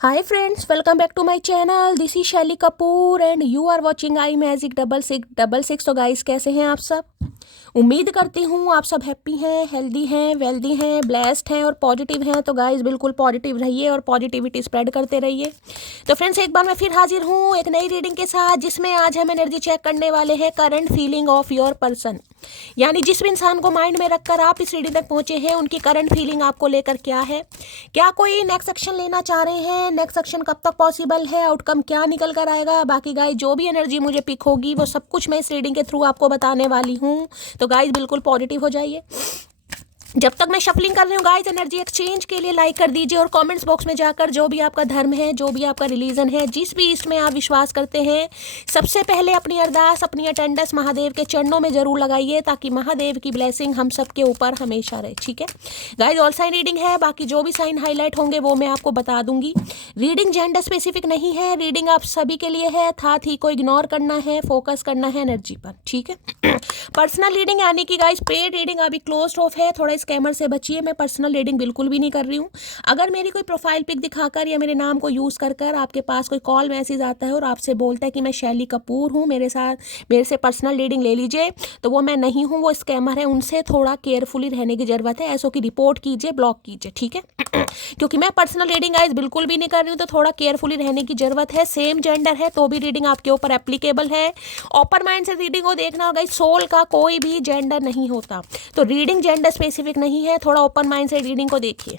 Hi friends, welcome back to my channel. This is Shelly Kapoor and you are watching I Magic 6666. तो guys कैसे हैं आप सब? उम्मीद करती हूँ आप सब हैप्पी हैं, हेल्दी हैं, वेल्दी हैं, ब्लेस्ड हैं और पॉजिटिव हैं। तो गाइस बिल्कुल पॉजिटिव रहिए और पॉजिटिविटी स्प्रेड करते रहिए। तो फ्रेंड्स एक बार मैं फिर हाजिर हूँ एक नई रीडिंग के साथ, जिसमें आज हम एनर्जी चेक करने वाले हैं current feeling of your person. यानी जिस भी इंसान को माइंड में रखकर आप इस रीडिंग तक पहुंचे हैं, उनकी करंट फीलिंग आपको लेकर क्या है, क्या कोई नेक्स्ट एक्शन लेना चाह रहे हैं, नेक्स्ट एक्शन कब तक पॉसिबल है, आउटकम क्या निकल कर आएगा। बाकी गाइस जो भी एनर्जी मुझे पिक होगी वो सब कुछ मैं इस रीडिंग के थ्रू आपको बताने वाली हूँ। तो गाइस बिल्कुल पॉजिटिव हो जाइए। जब तक मैं शफलिंग कर रही हूँ गाइस, एनर्जी एक्सचेंज के लिए लाइक कर दीजिए और कमेंट्स बॉक्स में जाकर जो भी आपका धर्म है, जो भी आपका रिलीजन है, जिस भी इसमें आप विश्वास करते हैं, सबसे पहले अपनी अरदास, अपनी अटेंडेंस महादेव के चरणों में जरूर लगाइए, ताकि महादेव की ब्लेसिंग हम सबके ऊपर हमेशा रहे। ठीक है गाइस, ऑल साइन रीडिंग है, बाकी जो भी साइन हाईलाइट होंगे वो मैं आपको बता दूंगी। रीडिंग जेंडर स्पेसिफिक नहीं है, रीडिंग आप सभी के लिए है। साथ ही को इग्नोर करना है, फोकस करना है एनर्जी पर। ठीक है पर्सनल रीडिंग यानी कि गाइस पेड रीडिंग अभी क्लोज ऑफ है, थोड़ा स्कैमर से बचिए। मैं पर्सनल रीडिंग बिल्कुल भी नहीं कर रही हूँ। अगर मेरी कोई प्रोफाइल पिक दिखाकर या मेरे नाम को यूज़ कर आपके पास कोई कॉल मैसेज आता है और आपसे बोलता है कि मैं शैली कपूर हूँ, मेरे से पर्सनल रीडिंग ले लीजिए, तो वो मैं नहीं हूँ, वो स्कैमर है। उनसे थोड़ा केयरफुली रहने की ज़रूरत है। ऐसो की रिपोर्ट कीजिए, ब्लॉक कीजिए। ठीक है क्योंकि मैं पर्सनल रीडिंग गाइस बिल्कुल भी नहीं कर रही हूँ, तो थोड़ा केयरफुली रहने की ज़रूरत है। सेम जेंडर है तो भी रीडिंग आपके ऊपर एप्लीकेबल है। ओपन माइंड से रीडिंग को देखना होगा। सोल का कोई भी जेंडर नहीं होता, तो रीडिंग जेंडर स्पेसिफिक नहीं है। थोड़ा ओपन माइंड से रीडिंग को देखिए।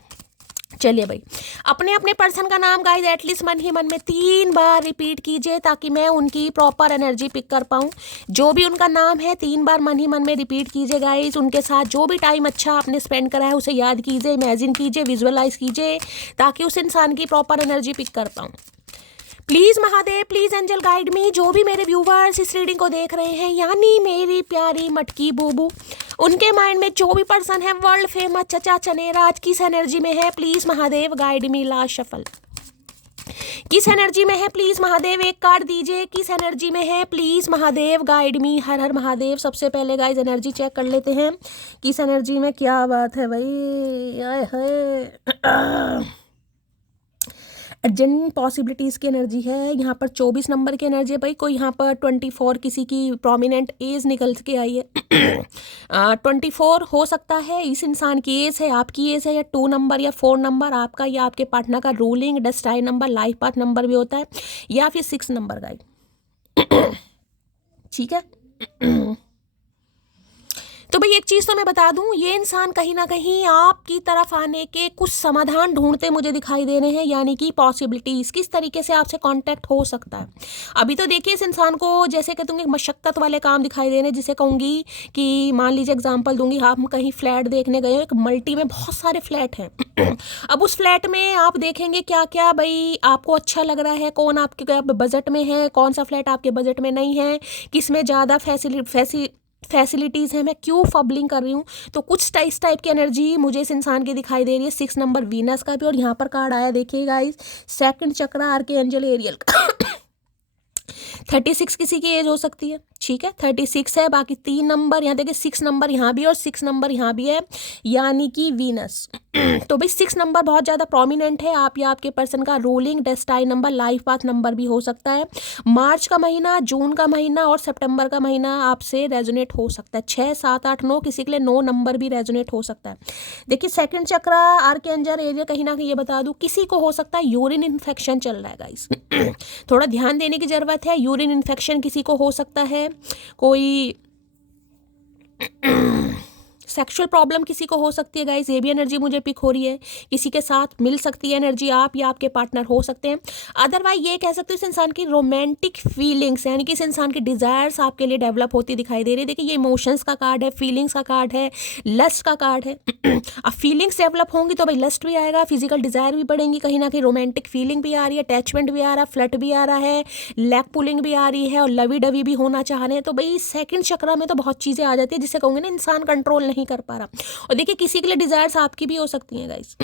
चलिए भाई, अपने अपने पर्सन का नाम गाइस एटलीस्ट मन ही मन में 3 बार रिपीट कीजिए, ताकि मैं उनकी प्रॉपर एनर्जी पिक कर पाऊँ। जो भी उनका नाम है 3 बार मन ही मन में रिपीट कीजिए गाइस। उनके साथ जो भी टाइम अच्छा आपने स्पेंड करा है उसे याद कीजिए, इमेजिन कीजिए, विजुअलाइज कीजिए, ताकि उस इंसान की प्रॉपर एनर्जी पिक कर पाऊँ। Please Mahadev, please angel guide me. जो भी मेरे व्यूवर्स इस रीडिंग को देख रहे हैं, यानी मेरी प्यारी मटकी बूबू, उनके माइंड में जो भी पर्सन है वर्ल्ड फेमस चचा चनेरा आज किस एनर्जी में है, please Mahadev guide me. Last shuffle किस एनर्जी में है, प्लीज़ महादेव एक कार्ड दीजिए। किस एनर्जी में है, प्लीज़ महादेव गाइड मी। हर हर महादेव। सबसे पहले गाइस एनर्जी चेक कर लेते हैं किस एनर्जी में क्या बात है भाई। आए हाय जिन पॉसिबिलिटीज़ की एनर्जी है, यहाँ पर 24 नंबर की एनर्जी है भाई। कोई यहाँ पर 24 किसी की प्रोमिनेंट एज निकल के आई है 24 हो सकता है इस इंसान की एज है, आपकी एज है, या 2 नंबर या 4 नंबर आपका या आपके पार्टनर का ruling destined number, life path number भी होता है, या फिर 6 नंबर गाइड। ठीक है तो भाई एक चीज़ तो मैं बता दूं, ये इंसान कहीं ना कहीं आपकी तरफ आने के कुछ समाधान ढूंढते मुझे दिखाई दे रहे हैं, यानी कि पॉसिबिलिटीज़ किस तरीके से आपसे कांटेक्ट हो सकता है। अभी तो देखिए इस इंसान को जैसे कि तुम मशक्क़त वाले काम दिखाई दे रहे हैं, जिसे कहूँगी कि मान लीजिए एग्जांपल दूंगी, आप कहीं फ्लैट देखने गए हो, एक मल्टी में बहुत सारे फ्लैट हैं अब उस फ्लैट में आप देखेंगे क्या क्या भाई आपको अच्छा लग रहा है, कौन आपके बजट में है, कौन सा फ्लैट आपके बजट में नहीं है, किस में ज़्यादा फैसिलिटीज़ है। मैं क्यों फबलिंग कर रही हूँ, तो कुछ इस टाइप की एनर्जी मुझे इस इंसान की दिखाई दे रही है। 6 नंबर वीनस का भी, और यहाँ पर कार्ड आया देखिए गाइस, सेकंड चक्र आर्कएंजल एरियल का 36 किसी की एज हो सकती है। ठीक है 36 है। बाकी 3 नंबर यहाँ देखिए, 6 नंबर यहाँ भी और 6 नंबर यहाँ भी है, यानी कि वीनस तो भाई 6 नंबर बहुत ज़्यादा प्रोमिनेंट है। आप या आपके पर्सन का ruling destined number, life path number भी हो सकता है। मार्च का महीना, जून का महीना और सितंबर का महीना आपसे रेजोनेट हो सकता है। 6, 7, 8, 9 किसी के लिए 9 नंबर भी रेजोनेट हो सकता है। देखिए सेकंड चक्र आर्कएंजल एरिया, कहीं ना कहीं ये बता दूं किसी को हो सकता है यूरिन इन्फेक्शन चल रहा है गाइस थोड़ा ध्यान देने की ज़रूरत है। यूरिन इन्फेक्शन किसी को हो सकता है, कोई सेक्सुअल प्रॉब्लम किसी को हो सकती है गाइस, ये भी एनर्जी मुझे पिक हो रही है। किसी के साथ मिल सकती है एनर्जी, आप या आपके पार्टनर हो सकते हैं। अदरवाइज ये कह सकते हो इस इंसान की रोमांटिक फीलिंग्स, यानी कि इस इंसान की डिज़ायर्स आपके लिए डेवलप होती दिखाई दे रही है। देखिए ये इमोशंस का कार्ड है, फीलिंग्स का कार्ड है, लस्ट का कार्ड है अब फीलिंग्स डेवलप होंगी तो भाई लस्ट भी आएगा, फिजिकल डिज़ायर भी बढ़ेंगी, कहीं ना कहीं रोमांटिक फीलिंग भी आ रही है, अटैचमेंट भी आ रहा है, फ्लर्ट भी आ रहा है, लैग पुलिंग भी आ रही है, और लवी डवी भी होना चाह रहे हैं। तो भाई सेकंड चक्र में तो बहुत चीज़ें आ जाती है, जिसे कहूँगे ना इंसान कंट्रोल नहीं नहीं कर पा रहा। और देखिए किसी के लिए डिजायर्स आपकी भी हो सकती हैं गाइस।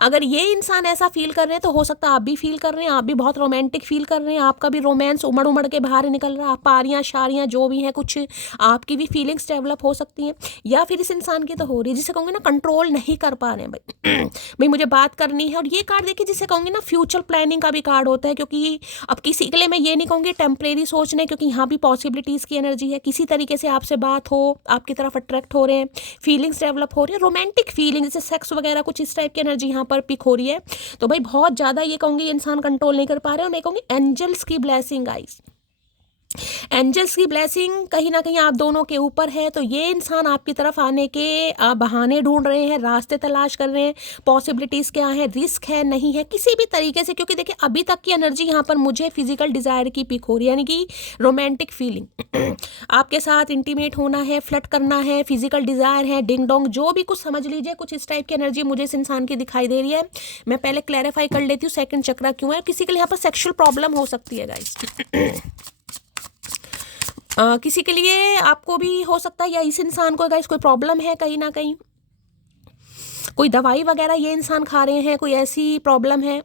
अगर ये इंसान ऐसा फील कर रहे हैं तो हो सकता है आप भी फील कर रहे हैं, आप भी बहुत रोमांटिक फील कर रहे हैं, आपका भी रोमांस उमड़ उमड़ के बाहर निकल रहा है, पारियां शारियां जो भी हैं, कुछ आपकी भी फीलिंग्स डेवलप हो सकती हैं, या फिर इस इंसान की तो हो रही है जिसे कहूँगी ना कंट्रोल नहीं कर पा रहे हैं भाई। भाई मुझे बात करनी है। और ये कार्ड देखिए जिसे कहूँगी ना फ्यूचर प्लानिंग का भी कार्ड होता है, क्योंकि अब किसी के लिए मैं ये नहीं कहूँगी टेम्परेरी सोचने, क्योंकि यहाँ भी पॉसिबिलिटीज़ की एनर्जी है। किसी तरीके से आपसे बात हो, आपकी तरफ अट्रैक्ट हो रहे हैं, फीलिंग्स डेवलप हो रही है, रोमांटिक फीलिंग जैसे सेक्स वगैरह कुछ इस टाइप की एनर्जी यहाँ पर पिक हो रही है। तो भाई बहुत ज़्यादा ये कहूँगी ये इंसान कंट्रोल नहीं कर पा रहे, और मैं कहूँगी एंजल्स की ब्लेसिंग गाइस, एंजल्स की ब्लेसिंग कहीं ना कहीं आप दोनों के ऊपर है। तो ये इंसान आपकी तरफ आने के बहाने ढूंढ रहे हैं, रास्ते तलाश कर रहे हैं, पॉसिबिलिटीज़ क्या है, रिस्क है नहीं है किसी भी तरीके से, क्योंकि देखिए अभी तक की एनर्जी यहाँ पर मुझे फिजिकल डिज़ायर की पिक हो रही है, यानी कि रोमांटिक फीलिंग आपके साथ इंटीमेट होना है, फ्लर्ट करना है, फिजिकल डिज़ायर है, डिंग डोंग जो भी कुछ समझ लीजिए, कुछ इस टाइप की एनर्जी मुझे इस इंसान की दिखाई दे रही है। मैं पहले क्लैरिफाई कर लेती हूँ सेकंड चक्रा क्यों है। किसी के लिए यहाँ पर सेक्शुअल प्रॉब्लम हो सकती है गाइस। किसी के लिए आपको भी हो सकता है, या इस इंसान को गाइस कोई प्रॉब्लम है, कहीं ना कहीं कोई दवाई वगैरह ये इंसान खा रहे हैं, कोई ऐसी प्रॉब्लम है।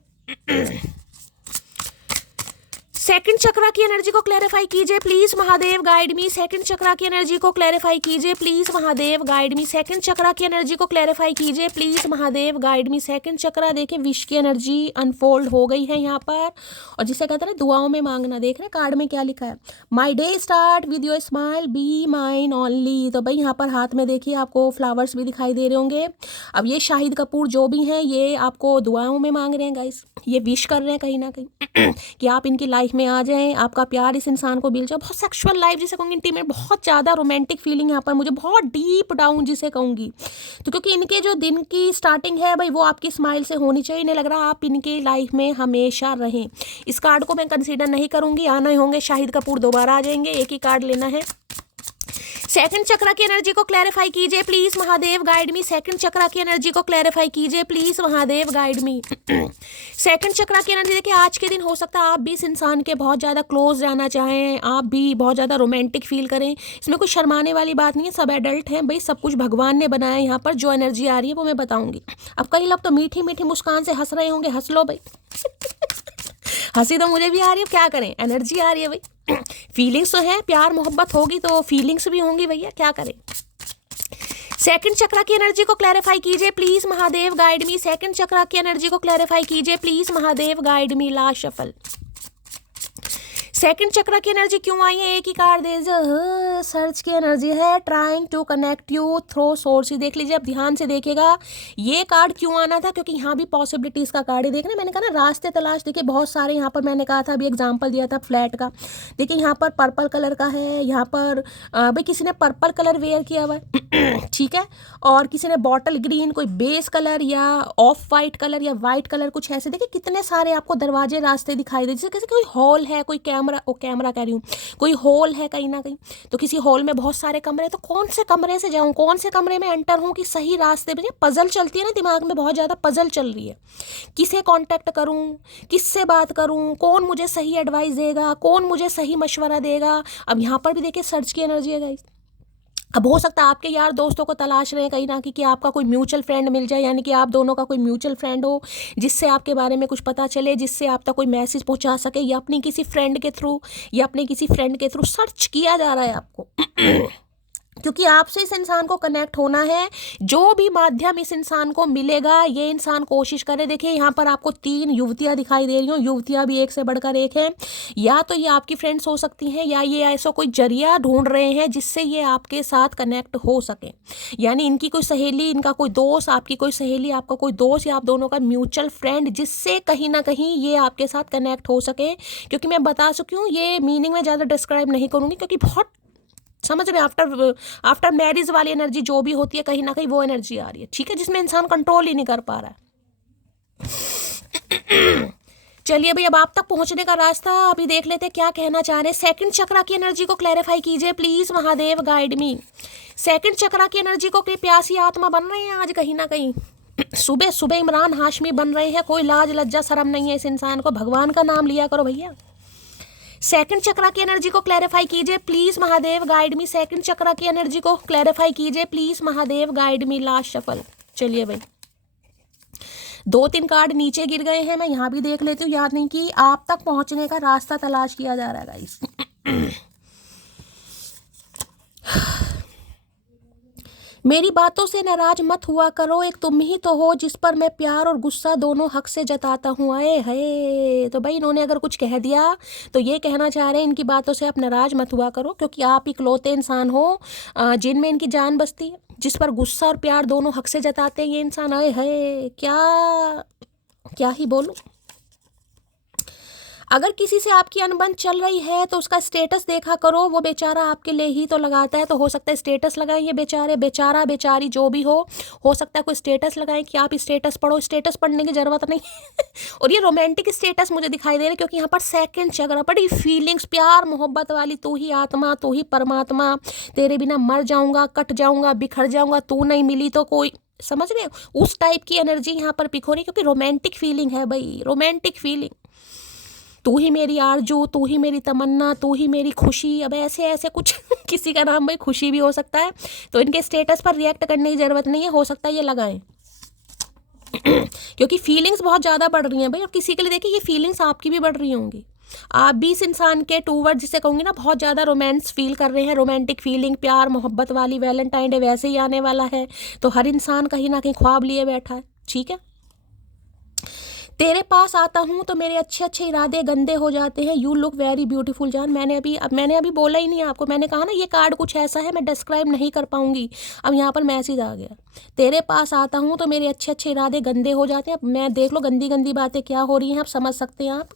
सेकंड चक्रा की एनर्जी को क्लैरिफाई कीजिए please Mahadev guide me. Second chakra की एनर्जी को क्लैरिफाई कीजिए please Mahadev guide me. Second chakra की एनर्जी को क्लैरिफाई कीजिए please Mahadev guide me. Second chakra देखिए विश की एनर्जी अनफोल्ड हो गई है यहाँ पर, और जिसे कहते हैं दुआओं में मांगना। देख रहे हैं कार्ड में क्या लिखा है, my day start with your smile be mine only. तो भाई यहाँ पर हाथ में देखिए आपको फ्लावर्स भी दिखाई दे रहे होंगे। अब ये शाहिद कपूर जो भी हैं ये आपको दुआओं में मांग रहे हैं गाइस, ये विश कर रहे हैं कहीं ना कहीं कि आप इनकी लाइफ में आ जाएं, आपका प्यार इस इंसान को मिल जाए। बहुत सेक्सुअल लाइफ जिसे कहूँगी, इंटीमेट, बहुत ज़्यादा रोमांटिक फीलिंग यहाँ पर मुझे, बहुत डीप डाउन जिसे कहूँगी। तो क्योंकि इनके जो दिन की स्टार्टिंग है भाई वो आपकी स्माइल से होनी चाहिए। इन्हें लग रहा है आप इनकी लाइफ में हमेशा रहें। इस कार्ड को मैं कंसीडर नहीं करूँगी, आना ही होंगे शाहिद कपूर दोबारा आ जाएंगे, एक ही कार्ड लेना है। सेकंड चक्रा की एनर्जी को क्लैरिफाई कीजिए please Mahadev guide me. Second chakra की एनर्जी को क्लैरिफाई कीजिए please Mahadev guide me. Second chakra की एनर्जी देखिए आज के दिन हो सकता है आप भी इस इंसान के बहुत ज़्यादा क्लोज जाना चाहें, आप भी बहुत ज़्यादा रोमांटिक फील करें। इसमें कुछ शर्माने वाली बात नहीं है, सब एडल्ट हैं भाई, सब कुछ भगवान ने बनाया है। यहाँ पर जो एनर्जी आ रही है वो मैं बताऊंगी। अब कई लोग तो मीठी मीठी मुस्कान से हंस रहे होंगे, हंस लो भाई हंसी तो मुझे भी आ रही है, क्या करें, एनर्जी आ रही है भाई। फीलिंग्स तो है, प्यार मोहब्बत होगी तो फीलिंग्स भी होंगी भैया, क्या करें। सेकंड चक्रा की एनर्जी को क्लैरिफाई कीजिए please Mahadev guide me. Second chakra की एनर्जी को क्लैरिफाई कीजिए please Mahadev guide me. Last shuffle. Second chakra की एनर्जी क्यों आई है, एक ही कार्ड दे जो सर्च की एनर्जी है, trying to connect you through source. देख लीजिए, अब ध्यान से देखिएगा ये कार्ड क्यों आना था, क्योंकि यहाँ भी पॉसिबिलिटीज़ का कार्ड है। देखना मैंने कहा ना रास्ते तलाश, देखिए बहुत सारे यहाँ पर मैंने कहा था, अभी एग्जांपल दिया था फ्लैट का। देखिए यहाँ पर पर्पल कलर का है, यहाँ पर भाई किसी ने पर्पल कलर वेयर किया हुआ है ठीक है, और किसी ने बॉटल ग्रीन, कोई बेस कलर या ऑफ वाइट कलर या वाइट कलर, कुछ ऐसे। देखिए कितने सारे आपको दरवाजे रास्ते दिखाई दे, जैसे किसी कोई हॉल है, कोई कैमरा कह रही हूँ, कोई हॉल है कहीं ना कहीं, तो किसी हॉल में बहुत सारे कमरे, तो कौन से कमरे से जाऊँ, कौन से कमरे में एंटर हूँ कि सही रास्ते पे। पजल चलती है ना दिमाग में, बहुत ज़्यादा पजल चल रही है, किसे कांटेक्ट करूँ, किससे बात करूँ, कौन मुझे सही एडवाइस देगा, कौन मुझे सही मशवरा देगा। अब यहाँ पर भी देखिए सर्च की एनर्जी है गाइस। अब हो सकता है आपके यार दोस्तों को तलाश रहे हैं कहीं ना कहीं कि आपका कोई म्यूचुअल फ्रेंड मिल जाए, यानी कि आप दोनों का कोई म्यूचुअल फ्रेंड हो जिससे आपके बारे में कुछ पता चले, जिससे आप तक कोई मैसेज पहुंचा सके, या अपनी किसी फ्रेंड के थ्रू सर्च किया जा रहा है आपको क्योंकि आपसे इस इंसान को कनेक्ट होना है। जो भी माध्यम इस इंसान को मिलेगा ये इंसान कोशिश करे। देखिए यहाँ पर आपको 3 युवतियाँ दिखाई दे रही हो, युवतियाँ भी एक से बढ़कर एक हैं, या तो ये आपकी फ्रेंड्स हो सकती हैं, या ये ऐसा कोई जरिया ढूंढ रहे हैं जिससे ये आपके साथ कनेक्ट हो सके। यानी इनकी कोई सहेली, इनका कोई दोस्त, आपकी कोई सहेली, आपका कोई दोस्त, या आप दोनों का म्यूचुअल फ्रेंड, जिससे कहीं ना कहीं ये आपके साथ कनेक्ट हो सके। क्योंकि मैं बता चुकी हूँ, ये मीनिंग में ज़्यादा डिस्क्राइब नहीं करूँगी क्योंकि बहुत समझ रहे हैं, आफ्टर मैरिज वाली एनर्जी जो भी होती है कहीं ना कहीं वो एनर्जी आ रही है, ठीक है, जिसमें इंसान कंट्रोल ही नहीं कर पा रहा है। चलिए भाई अब आप तक पहुंचने का रास्ता अभी देख लेते हैं क्या कहना चाह रहे हैं। सेकंड चक्रा की एनर्जी को क्लैरिफाई कीजिए please Mahadev guide me. Second chakra की एनर्जी को प्यासी आत्मा बन रहे हैं आज कहीं ना कहीं, सुबह सुबह इमरान हाशमी बन रहे हैं, कोई लाज लज्जा शर्म नहीं है इस इंसान को, भगवान का नाम लिया करो भैया। सेकंड चक्रा की एनर्जी को क्लैरिफाई कीजिए please Mahadev, guide me. Second chakra की एनर्जी को क्लैरिफाई कीजिए please Mahadev, guide me. Last shuffle. चलिए भाई, 2-3 कार्ड नीचे गिर गए हैं, मैं यहाँ भी देख लेती हूँ। याद नहीं कि आप तक पहुंचने का रास्ता तलाश किया जा रहा है गाइस। मेरी बातों से नाराज मत हुआ करो, एक तुम ही तो हो जिस पर मैं प्यार और गुस्सा दोनों हक से जताता हूँ। आए है तो भाई इन्होंने अगर कुछ कह दिया तो ये कहना चाह रहे हैं इनकी बातों से आप नाराज मत हुआ करो, क्योंकि आप इकलौते इंसान हो जिनमें इनकी जान बसती है, जिस पर गुस्सा और प्यार दोनों हक से जताते हैं ये इंसान। आए है क्या ही बोलूं। अगर किसी से आपकी अनबन चल रही है तो उसका स्टेटस देखा करो, वो बेचारा आपके लिए ही तो लगाता है, तो हो सकता है स्टेटस लगाएं ये बेचारे, बेचारा बेचारी जो भी हो सकता है कोई स्टेटस लगाएं कि आप स्टेटस पढ़ो। स्टेटस पढ़ने की ज़रूरत नहीं। और ये रोमांटिक स्टेटस मुझे दिखाई दे रहे क्योंकि यहाँ पर सेकंड चक्र, बड़ी फीलिंग्स, प्यार मोहब्बत वाली, तू ही आत्मा, तू ही परमात्मा, तेरे बिना मर जाऊँगा, कट जाऊँगा, बिखर जाऊँगा, तू नहीं मिली तो कोई, समझ रहे हो, उस टाइप की एनर्जी यहाँ पर पिक हो रही, क्योंकि रोमांटिक फीलिंग है भाई, रोमांटिक फीलिंग। तू ही मेरी आरजू, तू ही मेरी तमन्ना, तू ही मेरी खुशी। अब ऐसे ऐसे कुछ किसी का नाम भाई खुशी भी हो सकता है, तो इनके स्टेटस पर रिएक्ट करने की ज़रूरत नहीं है, हो सकता है ये लगाएं। क्योंकि फीलिंग्स बहुत ज़्यादा बढ़ रही हैं भाई, और किसी के लिए देखिए ये फीलिंग्स आपकी भी बढ़ रही होंगी। आप भी इस इंसान के टूवर्ड, जिसे कहूँगी ना, बहुत ज़्यादा रोमांस फील कर रहे हैं, रोमांटिक फीलिंग, प्यार मोहब्बत वाली। वैलेंटाइन डे वैसे ही आने वाला है, तो हर इंसान कहीं ना कहीं ख्वाब लिए बैठा है, ठीक है। तेरे पास आता हूँ तो मेरे अच्छे अच्छे इरादे गंदे हो जाते हैं। यू लुक वेरी ब्यूटीफुल जान। मैंने अभी बोला ही नहीं आपको, मैंने कहा ना ये कार्ड कुछ ऐसा है मैं डिस्क्राइब नहीं कर पाऊंगी। अब यहाँ पर मैसेज आ गया, तेरे पास आता हूँ तो मेरे अच्छे अच्छे इरादे गंदे हो जाते हैं। अब मैं देख लो गंदी गंदी बातें क्या हो रही हैं, आप समझ सकते हैं आप।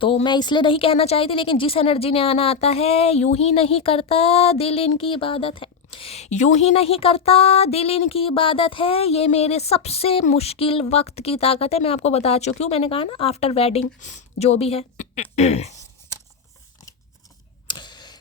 तो मैं इसलिए नहीं कहना चाहती थी, लेकिन जिस एनर्जी ने आना आता है, यूं ही नहीं करता दिल इनकी इबादत है, यूं ही नहीं करता दिल इनकी इबादत है। ये मेरे सबसे मुश्किल वक्त की ताकत है। मैं आपको बता चुकी हूँ, मैंने कहा ना आफ्टर वेडिंग जो भी है।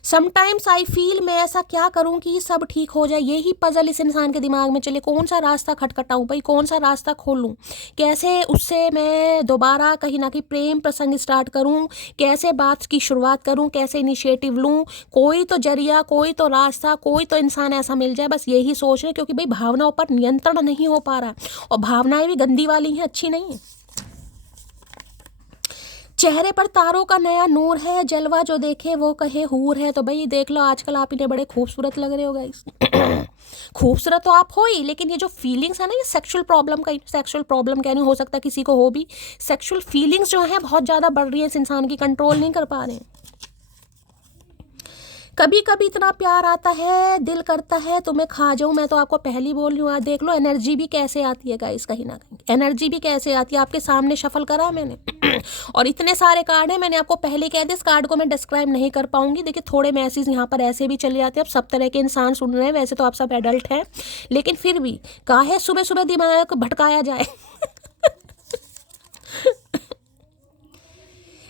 समटाइम्स आई फील, मैं ऐसा क्या करूं कि सब ठीक हो जाए। यही पजल इस इंसान के दिमाग में चले, कौन सा रास्ता खटखटाऊं भाई, कौन सा रास्ता खोलूं, कैसे उससे मैं दोबारा कहीं ना कहीं प्रेम प्रसंग स्टार्ट करूं, कैसे बात की शुरुआत करूं, कैसे इनिशिएटिव लूं। कोई तो जरिया, कोई तो रास्ता, कोई तो इंसान ऐसा मिल जाए, बस यही सोच रहे, क्योंकि भाई भावनाओं पर नियंत्रण नहीं हो पा रहा, और भावनाएं भी गंदी वाली हैं, अच्छी नहीं है। चेहरे पर तारों का नया नूर है, जलवा जो देखे वो कहे हूर है। तो भाई देख लो, आजकल आप इन्हें बड़े खूबसूरत लग रहे हो गाइस। खूबसूरत तो आप हो ही, लेकिन ये जो फीलिंग्स है ना, ये सेक्सुअल प्रॉब्लम कह नहीं, हो सकता किसी को हो भी। सेक्सुअल फीलिंग्स जो है बहुत ज़्यादा बढ़ रही है इस इंसान की, कंट्रोल नहीं कर पा रहे हैं। कभी कभी इतना प्यार आता है दिल करता है तुम्हें खा जाऊं। मैं तो आपको पहली बोल रही हूँ, आज देख लो एनर्जी भी कैसे आती है गाइस, कहीं ना कहीं एनर्जी भी कैसे आती है। आपके सामने शफल करा मैंने और इतने सारे कार्ड हैं, मैंने आपको पहले कह दिया इस कार्ड को मैं डिस्क्राइब नहीं कर पाऊंगी। देखिए थोड़े मैसेज यहाँ पर ऐसे भी चले जाते हैं, अब सब तरह के इंसान सुन रहे हैं, वैसे तो आप सब एडल्ट हैं, लेकिन फिर भी काहे सुबह सुबह दिमाग भटकाया जाए।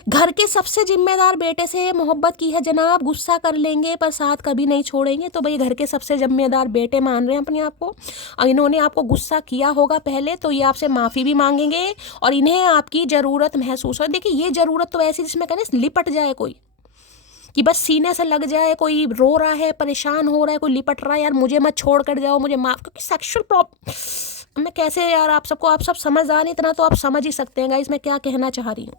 घर के सबसे जिम्मेदार बेटे से मोहब्बत की है जनाब, गुस्सा कर लेंगे पर साथ कभी नहीं छोड़ेंगे। तो भाई घर के सबसे जिम्मेदार बेटे मान रहे हैं अपने आप को, और इन्होंने आपको गुस्सा किया होगा पहले, तो ये आपसे माफ़ी भी मांगेंगे, और इन्हें आपकी ज़रूरत महसूस हो। देखिए ये ज़रूरत तो ऐसी जिसमें कहने लिपट जाए कोई, कि बस सीने से लग जाए, कोई रो रहा है, परेशान हो रहा है, कोई लिपट रहा है, यार मुझे मत छोड़ कर जाओ, मुझे माफ़। क्योंकि सेक्शुअल प्रॉब्लम मैं कैसे यार आप सबको, आप सब समझदार नहीं, इतना तो आप समझ ही सकते हैं गाइस मैं क्या कहना चाह रही हूँ।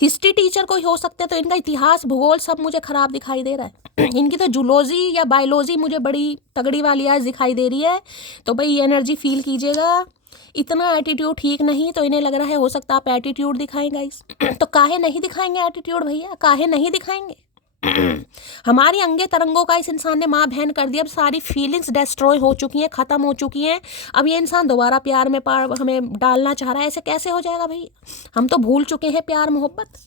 हिस्ट्री टीचर कोई हो सकते हैं, तो इनका इतिहास भूगोल सब मुझे ख़राब दिखाई दे रहा है। इनकी तो जूलॉजी या बायोलॉजी मुझे बड़ी तगड़ी वाली आज दिखाई दे रही है। तो भाई ये एनर्जी फील कीजिएगा। इतना एटीट्यूड ठीक नहीं, तो इन्हें लग रहा है हो सकता आप एटीट्यूड दिखाएंगे इस तो काहे नहीं दिखाएंगे एटीट्यूड भैया, काहे नहीं दिखाएंगे। हमारी अंगे तरंगों का इस इंसान ने माँ बहन कर दिया, अब सारी फीलिंग्स डिस्ट्रॉय हो चुकी हैं, ख़त्म हो चुकी हैं। अब ये इंसान दोबारा प्यार में हमें डालना चाह रहा है, ऐसे कैसे हो जाएगा भाई, हम तो भूल चुके हैं प्यार मोहब्बत।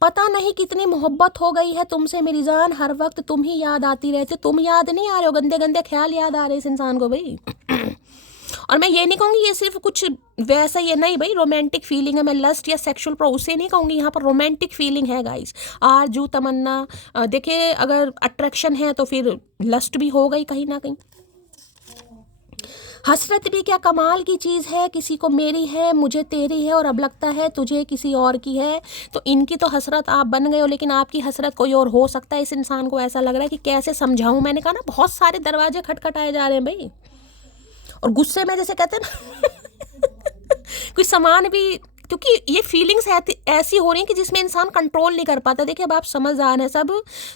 पता नहीं कितनी मोहब्बत हो गई है तुमसे मेरी जान, हर वक्त तुम ही याद आती रहती। तुम याद नहीं आ रहे हो, गंदे गंदे ख्याल याद आ रहे इस इंसान को भाई। और मैं ये नहीं कहूँगी ये सिर्फ कुछ वैसा ये नहीं भाई, रोमांटिक फीलिंग है, मैं लस्ट या सेक्सुअल उसे नहीं कहूँगी, यहाँ पर रोमांटिक फीलिंग है गाइस। आरजू तमन्ना, देखिए अगर अट्रैक्शन है तो फिर लस्ट भी हो गई कहीं ना कहीं। हसरत भी क्या कमाल की चीज़ है, किसी को मेरी है, मुझे तेरी है, और अब लगता है तुझे किसी और की है। तो इनकी तो हसरत आप बन गए हो, लेकिन आपकी हसरत कोई और हो सकता है। इस इंसान को ऐसा लग रहा है कि कैसे समझाऊं। मैंने कहा ना, बहुत सारे दरवाजे खटखटाए जा रहे हैं भाई, और गुस्से में जैसे कहते हैं ना कोई सामान भी, क्योंकि ये फीलिंग्स ऐसी हो रही हैं कि जिसमें इंसान कंट्रोल नहीं कर पाता। देखिए, अब आप समझदार हैं सब,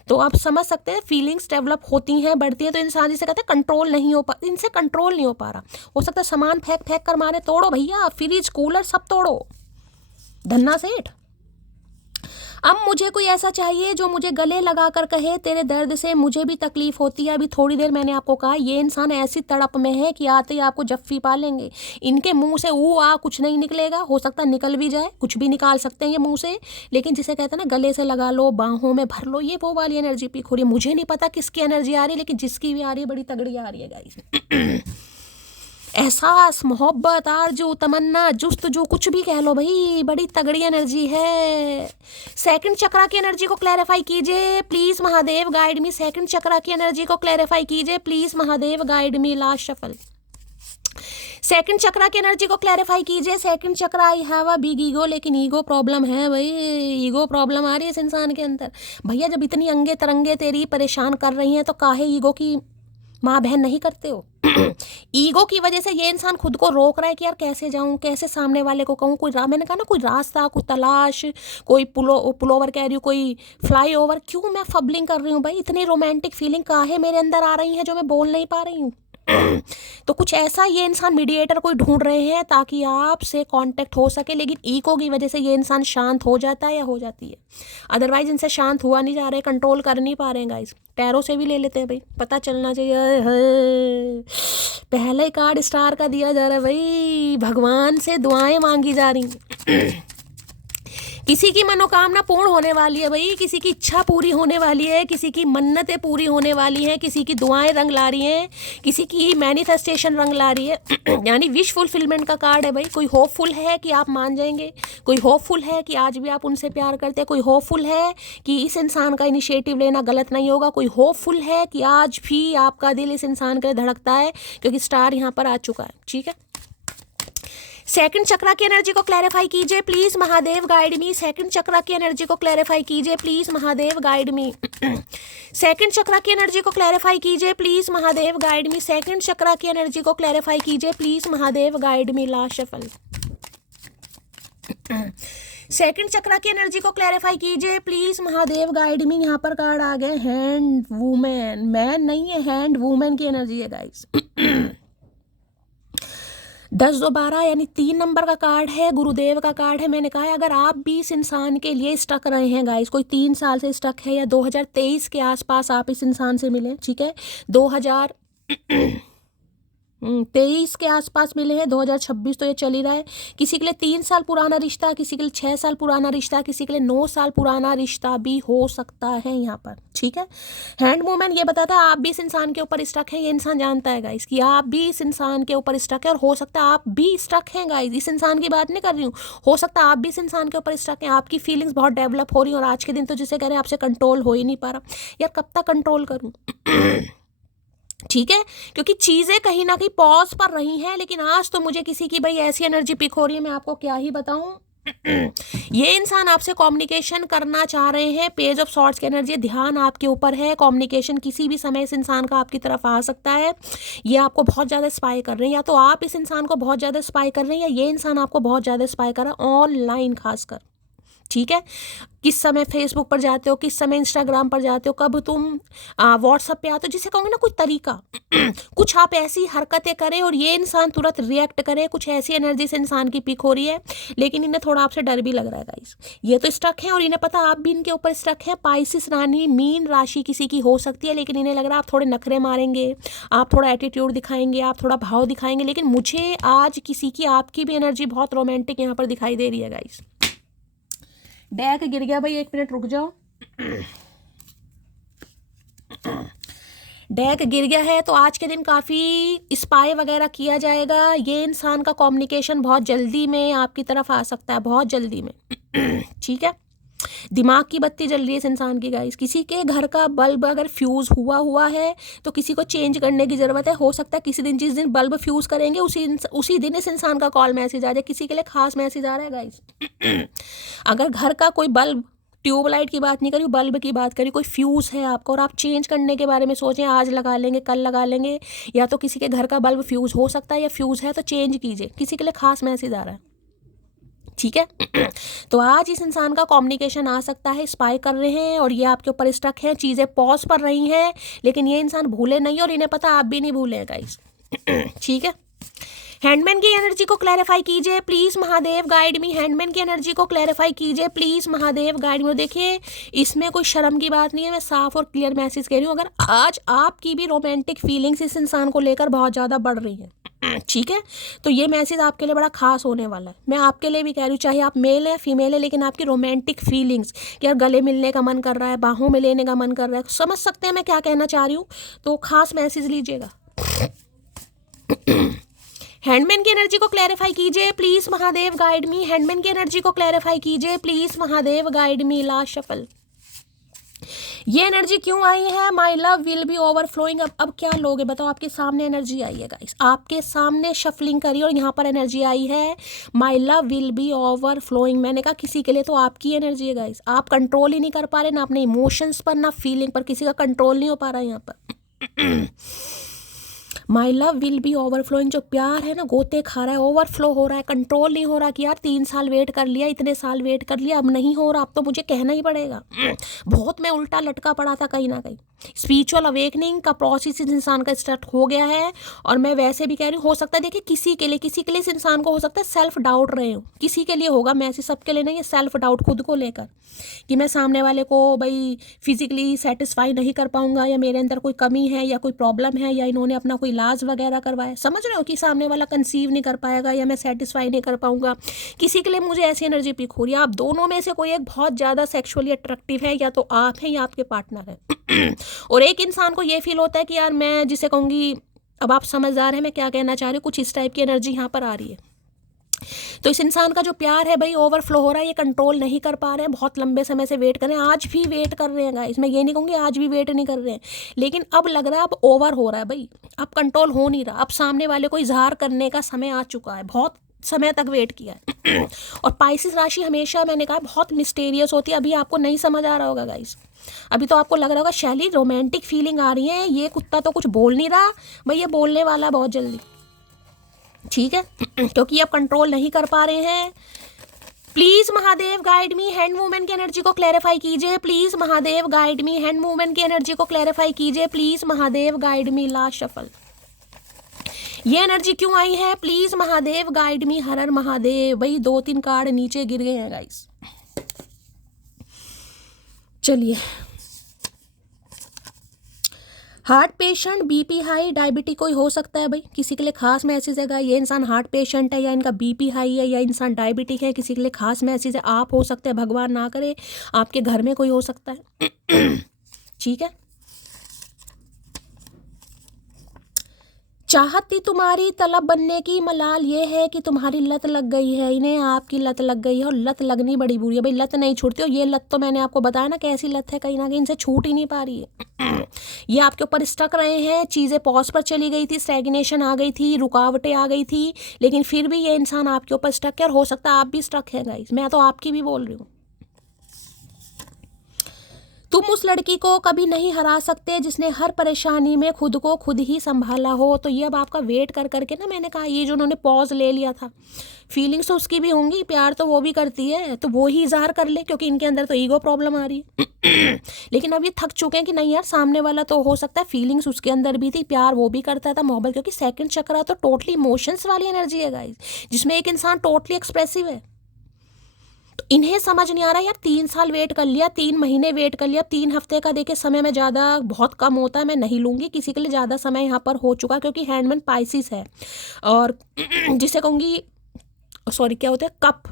तो आप समझ सकते हैं फीलिंग्स डेवलप होती हैं, बढ़ती हैं, तो इंसान जिसे कहते हैं कंट्रोल नहीं हो पा, इनसे कंट्रोल नहीं हो पा रहा। हो सकता है सामान फेंक फेंक कर मारे। तोड़ो भैया, फ्रिज कूलर सब तोड़ो, धन्ना सेठ। अब मुझे कोई ऐसा चाहिए जो मुझे गले लगा कर कहे तेरे दर्द से मुझे भी तकलीफ होती है। अभी थोड़ी देर मैंने आपको कहा, ये इंसान ऐसी तड़प में है कि आते ही आपको जफ्फी पा लेंगे। इनके मुंह से ऊ आ कुछ नहीं निकलेगा, हो सकता है निकल भी जाए, कुछ भी निकाल सकते हैं ये मुंह से, लेकिन जिसे कहते हैं ना गले से लगा लो, बाहों में भर लो, ये वो वाली एनर्जी पीक हो रही है। मुझे नहीं पता किसकी एनर्जी आ रही है, लेकिन जिसकी भी आ रही है बड़ी तगड़ी आ रही है गाइस। एहसास, मोहब्बत, आरजू, तमन्ना, जुस्तजू, कुछ भी कह लो भाई, बड़ी तगड़ी एनर्जी है। सेकंड चक्रा की एनर्जी को क्लैरिफाई कीजिए please Mahadev, guide me. Second chakra की एनर्जी को क्लैरिफाई कीजिए please Mahadev, guide me. Last shuffle. Second chakra की एनर्जी को क्लैरिफाई कीजिए। Second chakra, I have a big ego, लेकिन ईगो प्रॉब्लम है भाई, ईगो प्रॉब्लम आ रही है इस इंसान के अंदर। भैया, जब इतनी अंगे तरंगे तेरी परेशान कर रही हैं, तो काहे ईगो की माँ बहन नहीं करते हो? ईगो की वजह से ये इंसान खुद को रोक रहा है कि यार कैसे जाऊं, कैसे सामने वाले को कहूं। कोई मैंने कहा ना, कोई रास्ता, कोई तलाश, कोई पुलोवर कह रही हूँ, कोई फ्लाई ओवर। क्यों मैं फबलिंग कर रही हूँ भाई? इतनी रोमांटिक फीलिंग काहे मेरे अंदर आ रही है जो मैं बोल नहीं पा रही हूँ? तो कुछ ऐसा ये इंसान मीडिएटर कोई ढूंढ रहे हैं ताकि आपसे कांटेक्ट हो सके, लेकिन ईगो की वजह से ये इंसान शांत हो जाता है या हो जाती है। अदरवाइज इनसे शांत हुआ नहीं जा रहा है, कंट्रोल कर नहीं पा रहे हैं गाइस। टैरो से भी ले लेते हैं भाई, पता चलना चाहिए। पहले कार्ड स्टार का दिया जा रहा है भाई, भगवान से दुआएं मांगी जा रही हैं। किसी की मनोकामना पूर्ण होने वाली है भाई, किसी की इच्छा पूरी होने वाली है, किसी की मन्नतें पूरी होने वाली हैं, किसी की दुआएं रंग ला रही हैं, किसी की मैनिफेस्टेशन रंग ला रही है। यानी विश फुलफिलमेंट का कार्ड है भाई। कोई होपफुल है कि आप मान जाएंगे, कोई होपफुल है कि आज भी आप उनसे प्यार करते हैं, कोई होपफुल है कि इस इंसान का इनिशिएटिव लेना गलत नहीं होगा, कोई होपफुल है कि आज भी आपका दिल इस इंसान के लिए धड़कता है, क्योंकि स्टार यहाँ पर आ चुका है। ठीक है, सेकंड चक्रा की एनर्जी को क्लैरिफाई कीजिए please Mahadev, guide me. Second chakra की एनर्जी को क्लैरिफाई कीजिए please Mahadev, guide me. Second chakra की एनर्जी को क्लैरिफाई कीजिए please Mahadev, guide me. Second chakra की एनर्जी को क्लैरिफाई कीजिए please Mahadev, guide me. Last shuffle. Second chakra की एनर्जी को क्लैरिफाई कीजिए प्लीज महादेव, गाइड मी। यहाँ पर कार्ड आ गए हैंड वुमेन, मैन नहीं है, हैंड वुमेन की एनर्जी है गाइस। 10 2 12 यानी 3 नंबर का कार्ड है, गुरुदेव का कार्ड है। मैंने कहा है अगर आप भी इस इंसान के लिए स्टक रहे हैं गाइस, कोई 3 साल से स्टक है या 2023 के आसपास आप इस इंसान से मिले, ठीक है, 2023 के आसपास मिले हैं, 2026 तो ये चल ही रहा है। किसी के लिए 3 साल पुराना रिश्ता, किसी के लिए 6 साल पुराना रिश्ता, किसी के लिए 9 साल पुराना रिश्ता भी हो सकता है यहाँ पर। ठीक है, हैंड मूवमेंट ये बताता है आप भी इस इंसान के ऊपर स्टक है। ये इंसान जानता है गाइस कि आप भी इस इंसान के ऊपर स्टक है, और हो सकता है आप भी स्टक हैं गाइस। इस इंसान की बात नहीं कर रही हूँ, हो सकता है आप भी इस इंसान के ऊपर स्टक हैं, आपकी फीलिंग्स बहुत डेवलप हो रही हैं, और आज के दिन तो जिसे कह रहे हैं आपसे कंट्रोल हो ही नहीं पा रहा। यार कब तक कंट्रोल करूँ? ठीक है, क्योंकि चीज़ें कहीं ना कहीं पॉज पर रही हैं, लेकिन आज तो मुझे किसी की भाई ऐसी एनर्जी पिक हो रही है, मैं आपको क्या ही बताऊं। ये इंसान आपसे कम्युनिकेशन करना चाह रहे हैं। पेज ऑफ सॉर्ड्स की एनर्जी, ध्यान आपके ऊपर है। कम्युनिकेशन किसी भी समय इस इंसान का आपकी तरफ आ सकता है। ये आपको बहुत ज़्यादा स्पाई कर रहे हैं, या तो आप इस इंसान को बहुत ज़्यादा स्पाई कर रहे हैं, या ये इंसान आपको बहुत ज़्यादा स्पाई कर रहा है ऑनलाइन खासकर। ठीक है, किस समय फेसबुक पर जाते हो, किस समय इंस्टाग्राम पर जाते हो, कब तुम व्हाट्सएप पे आते हो, जिसे कहूँगे ना कोई तरीका, कुछ आप ऐसी हरकतें करें और ये इंसान तुरंत रिएक्ट करे। कुछ ऐसी एनर्जी से इंसान की पिक हो रही है, लेकिन इन्हें थोड़ा आपसे डर भी लग रहा है गाइस। ये तो स्टक है और इन्हें पता आप भी इनके ऊपर स्टक है। पाइसिस रानी, मीन राशि किसी की हो सकती है, लेकिन इन्हें लग रहा है आप थोड़े नखरे मारेंगे, आप थोड़ा एटीट्यूड दिखाएंगे, आप थोड़ा भाव दिखाएंगे। लेकिन मुझे आज किसी की आपकी भी एनर्जी बहुत रोमांटिक यहाँ पर दिखाई दे रही है गाइस। डेक गिर गया भाई, 1 मिनट रुक जाओ। डेक गिर गया है, तो आज के दिन काफ़ी स्पाई वगैरह किया जाएगा। ये इंसान का कम्युनिकेशन बहुत जल्दी में आपकी तरफ आ सकता है, बहुत जल्दी में। ठीक है, दिमाग की बत्ती जल रही है इस इंसान की गाइस। किसी के घर का बल्ब अगर फ्यूज़ हुआ है तो किसी को चेंज करने की ज़रूरत है। हो सकता है किसी दिन जिस दिन बल्ब फ्यूज़ करेंगे उसी दिन इस इंसान का कॉल मैसेज आ जाए। किसी के लिए खास मैसेज आ रहा है गाइस। अगर घर का कोई बल्ब, ट्यूबलाइट की बात नहीं करी, बल्ब की बात करी, कोई फ्यूज़ है आपका और आप चेंज करने के बारे में सोचें, आज लगा लेंगे कल लगा लेंगे, या तो किसी के घर का बल्ब फ्यूज़ हो सकता है या फ्यूज़ है तो चेंज कीजिए, किसी के लिए खास मैसेज आ रहा है, ठीक है। तो आज इस इंसान का कम्युनिकेशन आ सकता है, स्पाई कर रहे हैं और ये आपके ऊपर स्टक हैं, चीज़ें पॉज पर रही हैं, लेकिन ये इंसान भूले नहीं और इन्हें पता आप भी नहीं भूले गाइस। ठीक है। हैंडमैन की एनर्जी को क्लैरिफाई कीजिए please Mahadev guide me. Handman की एनर्जी को क्लैरिफाई कीजिए प्लीज़ महादेव गाइड मी। देखिए इसमें कोई शर्म की बात नहीं है, मैं साफ और क्लियर मैसेज कह रही हूँ। अगर आज आपकी भी रोमांटिक फीलिंग्स इस इंसान को लेकर बहुत ज़्यादा बढ़ रही हैं, ठीक है, तो ये मैसेज आपके लिए बड़ा खास होने वाला है। मैं आपके लिए भी कह रही हूँ, चाहे आप मेल है फीमेल है, लेकिन आपकी रोमांटिक फीलिंग्स कि यार गले मिलने का मन कर रहा है, बाहों में लेने का मन कर रहा है, समझ सकते हैं मैं क्या कहना चाह रही हूँ, तो खास मैसेज लीजिएगा। हैंडमैन की एनर्जी को क्लैरिफाई कीजिए please Mahadev guide me. Handman की एनर्जी को क्लैरिफाई कीजिए please Mahadev guide me. Last shuffle. ये एनर्जी क्यों आई है? My love will be overflowing. अब क्या लोगे बताओ? आपके सामने एनर्जी आई है गाइस, आपके सामने शफलिंग करी और यहाँ पर एनर्जी आई है my love will be overflowing. मैंने कहा किसी के लिए तो आपकी एनर्जी है गाइस, आप कंट्रोल ही नहीं कर पा रहे, ना अपने इमोशंस पर ना फीलिंग पर, किसी का कंट्रोल नहीं हो पा रहा है यहाँ पर। My love will be overflowing, जो प्यार है ना गोते खा रहा है, ओवरफ्लो हो रहा है, कंट्रोल नहीं हो रहा कि यार 3 साल वेट कर लिया, इतने साल वेट कर लिया, अब नहीं हो रहा, अब तो मुझे कहना ही पड़ेगा। बहुत मैं उल्टा लटका पड़ा था कहीं ना कहीं। स्पिरिचुअल अवेकनिंग का प्रोसेस इस इंसान का स्टार्ट हो गया है। और मैं वैसे भी कह रही हूँ, हो सकता है देखिए किसी के लिए इस इंसान को हो सकता है सेल्फ डाउट रहे हो, किसी के लिए होगा, मैं ऐसे सबके लिए नहीं है, सेल्फ डाउट खुद को लेकर कि मैं सामने वाले को भाई फिजिकली सेटिस्फाई नहीं कर पाऊंगा, या मेरे अंदर कोई कमी है या कोई प्रॉब्लम है, या इन्होंने अपना कोई इलाज वगैरह करवाया, समझ रहे हो कि सामने वाला कंसीव नहीं कर पाएगा या मैं सेटिस्फाई नहीं कर पाऊंगा। किसी के लिए मुझे ऐसी एनर्जी पिक हो रही है। आप दोनों में से कोई एक बहुत ज़्यादा सेक्सुअली अट्रैक्टिव है, या तो आप हैं या आपके पार्टनर है। और एक इंसान को ये फील होता है कि यार मैं जिसे कहूँगी, अब आप समझदार हैं मैं क्या कहना चाह रही हूँ, कुछ इस टाइप की एनर्जी यहाँ पर आ रही है। तो इस इंसान का जो प्यार है भाई ओवरफ्लो हो रहा है, ये कंट्रोल नहीं कर पा रहे हैं, बहुत लंबे समय से वेट कर रहे हैं, आज भी वेट कर रहे हैं गाइस, मैं ये नहीं कहूँगी आज भी वेट नहीं कर रहे हैं, लेकिन अब लग रहा है अब ओवर हो रहा है भाई, अब कंट्रोल हो नहीं रहा, अब सामने वाले को इजहार करने का समय आ चुका है, बहुत समय तक वेट किया है। और पाइसिस राशि हमेशा मैंने कहा बहुत मिस्टीरियस होती है। अभी आपको नहीं समझ आ रहा होगा गाइस, अभी तो आपको लग रहा होगा शैली रोमांटिक फीलिंग आ रही है, ये कुत्ता तो कुछ बोल नहीं रहा भाई, ये बोलने वाला बहुत जल्दी, ठीक है, क्योंकि अब कंट्रोल नहीं कर पा रहे हैं। Please Mahadev guide me. Hand movement की एनर्जी को क्लैरिफाई कीजिए please Mahadev guide me. Hand movement की एनर्जी को क्लैरिफाई कीजिए please Mahadev guide me. Last shuffle. ये एनर्जी क्यों आई है? Please Mahadev guide me. हर हर महादेव। भाई 2-3 कार्ड नीचे गिर गए हैं गाइस। चलिए, heart patient, BP high, diabetes कोई हो सकता है भाई, किसी के लिए खास मैसेज है। ये इंसान हार्ट पेशेंट है, या इनका बीपी हाई है, या इंसान डायबिटिक है, किसी के लिए खास मैसेज है। आप हो सकते हैं, भगवान ना करे, आपके घर में कोई हो सकता है। ठीक है। चाहती तुम्हारी तलब बनने की, मलाल ये है कि तुम्हारी लत लग गई है, इन्हें आपकी लत लग गई है, और लत लगनी बड़ी बुरी है भाई, लत नहीं छूटती। और ये लत तो मैंने आपको बताया ना कैसी लत है, कहीं ना कहीं इनसे छूट ही नहीं पा रही है। ये आपके ऊपर स्टक रहे हैं, चीज़ें पॉज पर चली गई थी, स्टैग्नेशन आ गई थी, रुकावटें आ गई थी, लेकिन फिर भी ये इंसान आपके ऊपर स्टक है, और हो सकता है आप भी स्टक है गाइस, मैं तो आपकी भी बोल रही हूँ। तुम उस लड़की को कभी नहीं हरा सकते जिसने हर परेशानी में खुद को खुद ही संभाला हो। तो ये अब आपका वेट कर करके ना, मैंने कहा ये जो उन्होंने पॉज ले लिया था, फीलिंग्स तो उसकी भी होंगी, प्यार तो वो भी करती है, तो वो ही इजहार कर ले, क्योंकि इनके अंदर तो ईगो प्रॉब्लम आ रही है। लेकिन अब ये थक चुके हैं कि नहीं यार, सामने वाला तो हो सकता है फीलिंग्स उसके अंदर भी थी, प्यार वो भी करता था, मोहब्बत, क्योंकि सेकंड चक्र तो टोटली इमोशंस वाली एनर्जी है गाइस, जिसमें एक इंसान टोटली एक्सप्रेसिव है। तो इन्हें समझ नहीं आ रहा यार, 3 साल वेट कर लिया, 3 महीने वेट कर लिया, 3 हफ्ते का देखिए समय में ज़्यादा बहुत कम होता है, मैं नहीं लूँगी, किसी के लिए ज़्यादा समय यहाँ पर हो चुका, क्योंकि हैंडमैन पाइसिस है, और जिसे कहूँगी सॉरी क्या होता है, कप,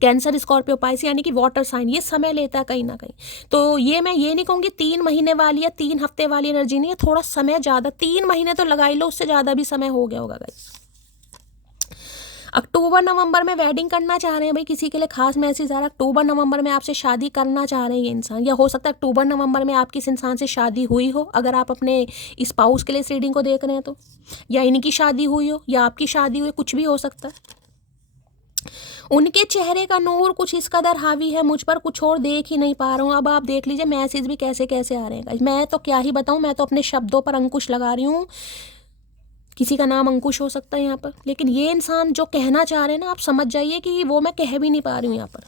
कैंसर, स्कॉर्पियो, पाइसिस, यानी कि वाटर साइन, ये समय लेता है कहीं ना कहीं। तो ये मैं ये नहीं कहूँगी 3 महीने वाली या 3 हफ्ते वाली एनर्जी नहीं है, थोड़ा समय ज़्यादा, 3 महीने तो लगा ही लो, उससे ज़्यादा भी समय हो गया होगा गाइस। अक्टूबर नवंबर में वेडिंग करना चाह रहे हैं भाई, किसी के लिए खास मैसेज आ रहा है। अक्टूबर नवंबर में आपसे शादी करना चाह रहे हैं ये इंसान, या हो सकता है अक्टूबर नवंबर में आपकी इस इंसान से शादी हुई हो, अगर आप अपने स्पाउस के लिए इस रीडिंग को देख रहे हैं तो, या इनकी शादी हुई हो या आपकी शादी हुई, कुछ भी हो सकता है। उनके चेहरे का नूर कुछ इस कदर हावी है मुझ पर, कुछ और देख ही नहीं पा रहा हूँ। अब आप देख लीजिए मैसेज भी कैसे कैसे आ रहे हैं। मैं तो क्या ही बताऊँ, मैं तो अपने शब्दों पर अंकुश लगा रही हूँ। किसी का नाम अंकुश हो सकता है यहाँ पर, लेकिन ये इंसान जो कहना चाह रहे हैं ना, आप समझ जाइए कि वो मैं कह भी नहीं पा रही हूँ यहाँ पर।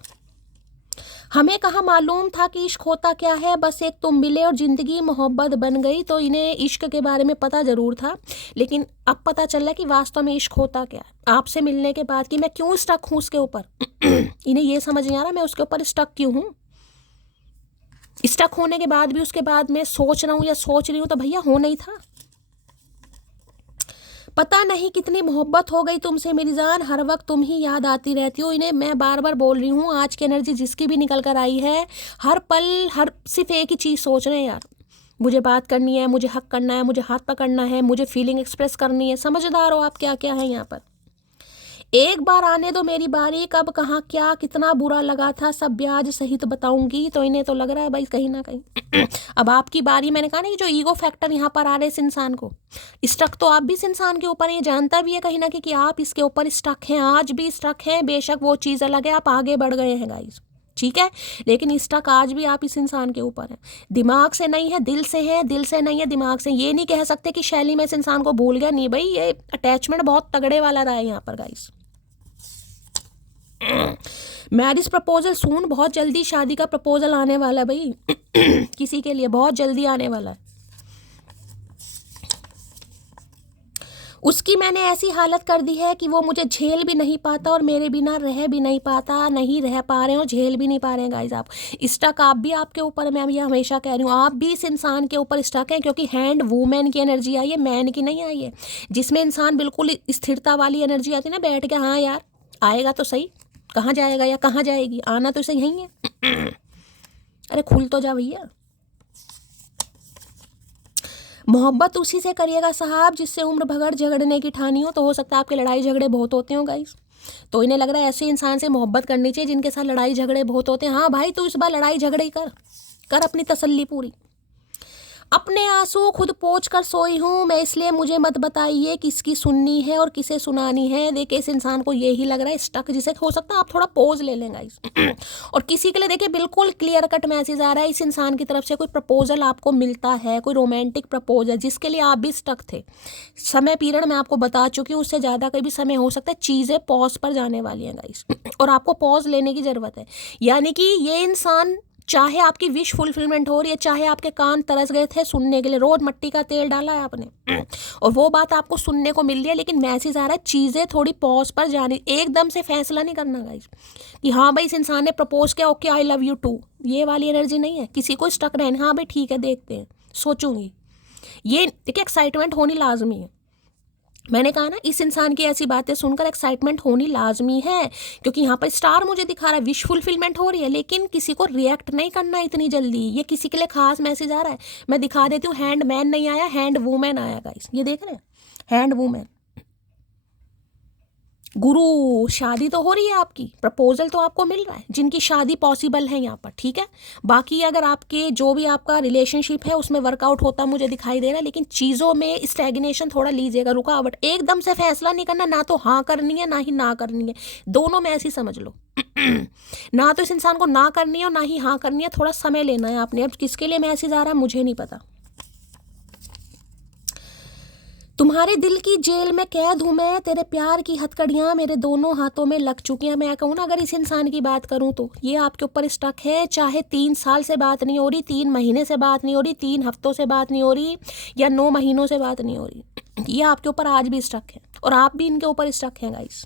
हमें कहाँ मालूम था कि इश्क होता क्या है, बस एक तुम मिले और ज़िंदगी मोहब्बत बन गई। तो इन्हें इश्क के बारे में पता ज़रूर था, लेकिन अब पता चल रहा है कि वास्तव में इश्क होता क्या है आपसे मिलने के बाद, कि मैं क्यों स्टक हूँ उसके ऊपर। इन्हें ये समझ नहीं आ रहा मैं उसके ऊपर स्टक क्यों हूँ। स्टक होने के बाद भी उसके बाद मैं सोच रहा हूँ या सोच रही हूँ, तो भैया होना ही था। पता नहीं कितनी मोहब्बत हो गई तुमसे मेरी जान, हर वक्त तुम ही याद आती रहती हो। इन्हें मैं बार बार बोल रही हूँ, आज की एनर्जी जिसकी भी निकल कर आई है, हर पल हर सिर्फ एक ही चीज़ सोच रहे हैं यार, मुझे बात करनी है, मुझे हक करना है, मुझे हाथ पकड़ना है, मुझे फीलिंग एक्सप्रेस करनी है। समझदार हो आप क्या क्या है यहाँ पर। एक बार आने दो मेरी बारी, कब कहाँ क्या कितना बुरा लगा था सब ब्याज सहित बताऊंगी। तो इन्हें तो लग रहा है भाई कहीं ना कहीं अब आपकी बारी। मैंने कहा ना कि जो ईगो फैक्टर यहाँ पर आ रहे हैं इस इंसान को, स्टक तो आप भी इस इंसान के ऊपर, ये जानता भी है कहीं ना कहीं कि आप इसके ऊपर स्टक हैं, आज भी स्टक हैं। बेशक वो चीज़ अलग है, आप आगे बढ़ गए हैं गाइस, ठीक है, लेकिन स्टक आज भी आप इस इंसान के ऊपर है। दिमाग से नहीं है, दिल से है, दिल से नहीं है, दिमाग से। ये नहीं कह सकते कि शैली में इस इंसान को भूल गया, नहीं भाई, ये अटैचमेंट बहुत तगड़े वाला रहा है यहाँ पर गाइस। मैरिज प्रपोजल सून, बहुत जल्दी शादी का प्रपोजल आने वाला है भाई किसी के लिए बहुत जल्दी आने वाला है। उसकी मैंने ऐसी हालत कर दी है कि वो मुझे झेल भी नहीं पाता और मेरे बिना रह भी नहीं पाता, नहीं रह पा रहे हैं और झेल भी नहीं पा रहे हैं गाइस। आप स्टक आप भी आपके ऊपर, मैं ये हमेशा कह रही हूँ, आप भी इस इंसान के ऊपर स्टक हैं, क्योंकि हैंड वूमेन की एनर्जी आई है, मैन की नहीं आई है, जिसमें इंसान बिल्कुल स्थिरता वाली एनर्जी आती है ना, बैठ के हाँ यार आएगा तो सही, कहाँ जाएगा या कहाँ जाएगी, आना तो सही यहीं है अरे खुल तो जा भैया। मोहब्बत उसी से करिएगा साहब जिससे उम्र भर झगड़ने की ठानी हो। तो हो सकता है आपके लड़ाई झगड़े बहुत होते हो गाइस, तो इन्हें लग रहा है ऐसे इंसान से मोहब्बत करनी चाहिए जिनके साथ लड़ाई झगड़े बहुत होते हैं। हाँ भाई, तू इस बार लड़ाई झगड़े ही कर अपनी तसल्ली पूरी। अपने आंसू खुद पोंछ कर सोई हूँ मैं, इसलिए मुझे मत बताइए किसकी सुननी है और किसे सुनानी है। देखिए इस इंसान को यही लग रहा है स्टक, जिसे हो सकता है आप थोड़ा पोज ले लें गाइस और किसी के लिए देखिए बिल्कुल क्लियर कट मैसेज आ रहा है, इस इंसान की तरफ से कोई प्रपोजल आपको मिलता है, कोई रोमांटिक प्रपोजल जिसके लिए आप भी स्टक थे। समय पीरियड मैं आपको बता चुकी हूँ, उससे ज़्यादा कहीं भी समय हो सकता है, चीज़ें पॉज पर जाने वाली हैं गाइस और आपको पॉज लेने की ज़रूरत है। यानी कि ये इंसान, चाहे आपकी विश फुलफिलमेंट हो रही है, चाहे आपके कान तरस गए थे सुनने के लिए, रोज मट्टी का तेल डाला है आपने और वो बात आपको सुनने को मिल रही है, लेकिन मैसेज आ रहा है चीज़ें थोड़ी पॉज पर जानी। एकदम से फैसला नहीं करना गाइस कि हाँ भाई इस इंसान ने प्रपोज किया, okay I love you too, ये वाली एनर्जी नहीं है। किसी को स्टक रहना, हाँ भाई ठीक है देखते हैं सोचूंगी, ये देखिए एक्साइटमेंट होनी लाजमी है। मैंने कहा ना इस इंसान की ऐसी बातें सुनकर एक्साइटमेंट होनी लाजमी है, क्योंकि यहाँ पर स्टार मुझे दिखा रहा है विश फुलफिलमेंट हो रही है, लेकिन किसी को रिएक्ट नहीं करना इतनी जल्दी। ये किसी के लिए खास मैसेज आ रहा है, मैं दिखा देती हूँ। हैंड मैन नहीं आया, हैंड वूमेन आया गाइस, ये देख रहे हैं, हैंड वूमेन। गुरु, शादी तो हो रही है आपकी, प्रपोजल तो आपको मिल रहा है, जिनकी शादी पॉसिबल है यहाँ पर, ठीक है। बाकी अगर आपके जो भी आपका रिलेशनशिप है उसमें वर्कआउट होता मुझे दिखाई दे रहा है, लेकिन चीज़ों में स्टैग्नेशन थोड़ा लीजिएगा, रुकावट। एकदम से फैसला नहीं करना, ना तो हाँ करनी है ना ही ना करनी है, दोनों में ऐसी समझ लो ना तो इस इंसान को ना करनी है और ना ही हाँ करनी है, थोड़ा समय लेना है आपने। अब किसके लिए मैसेज आ रहा है मुझे नहीं पता। तुम्हारे दिल की जेल में कैद हूँ मैं, तेरे प्यार की हथकड़ियाँ मेरे दोनों हाथों में लग चुकी हैं। मैं कहूँ ना अगर इस इंसान की बात करूँ तो ये आपके ऊपर स्टक है, चाहे 3 साल से बात नहीं हो रही, 3 महीने से बात नहीं हो रही, 3 हफ्तों से बात नहीं हो रही, या 9 महीनों से बात नहीं हो रही, ये आपके ऊपर आज भी स्टक है और आप भी इनके ऊपर स्टक हैं गाइस।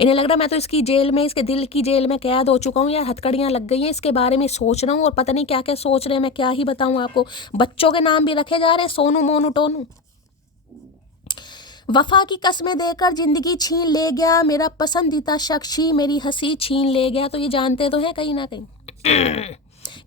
इन्हें लग रहा है मैं तो इसकी जेल में, इसके दिल की जेल में कैद हो चुका हूँ यार, हथकड़ियाँ लग गई हैं, इसके बारे में सोच रहा हूँ और पता नहीं क्या क्या सोच रहे हैं, मैं क्या ही बताऊँ आपको। बच्चों के नाम भी रखे जा रहे हैं, सोनू मोनू टोनू। वफा की कस्में देकर जिंदगी छीन ले गया, मेरा पसंदीदा शख्स ही मेरी हंसी छीन ले गया। तो ये जानते तो हैं कहीं ना कहीं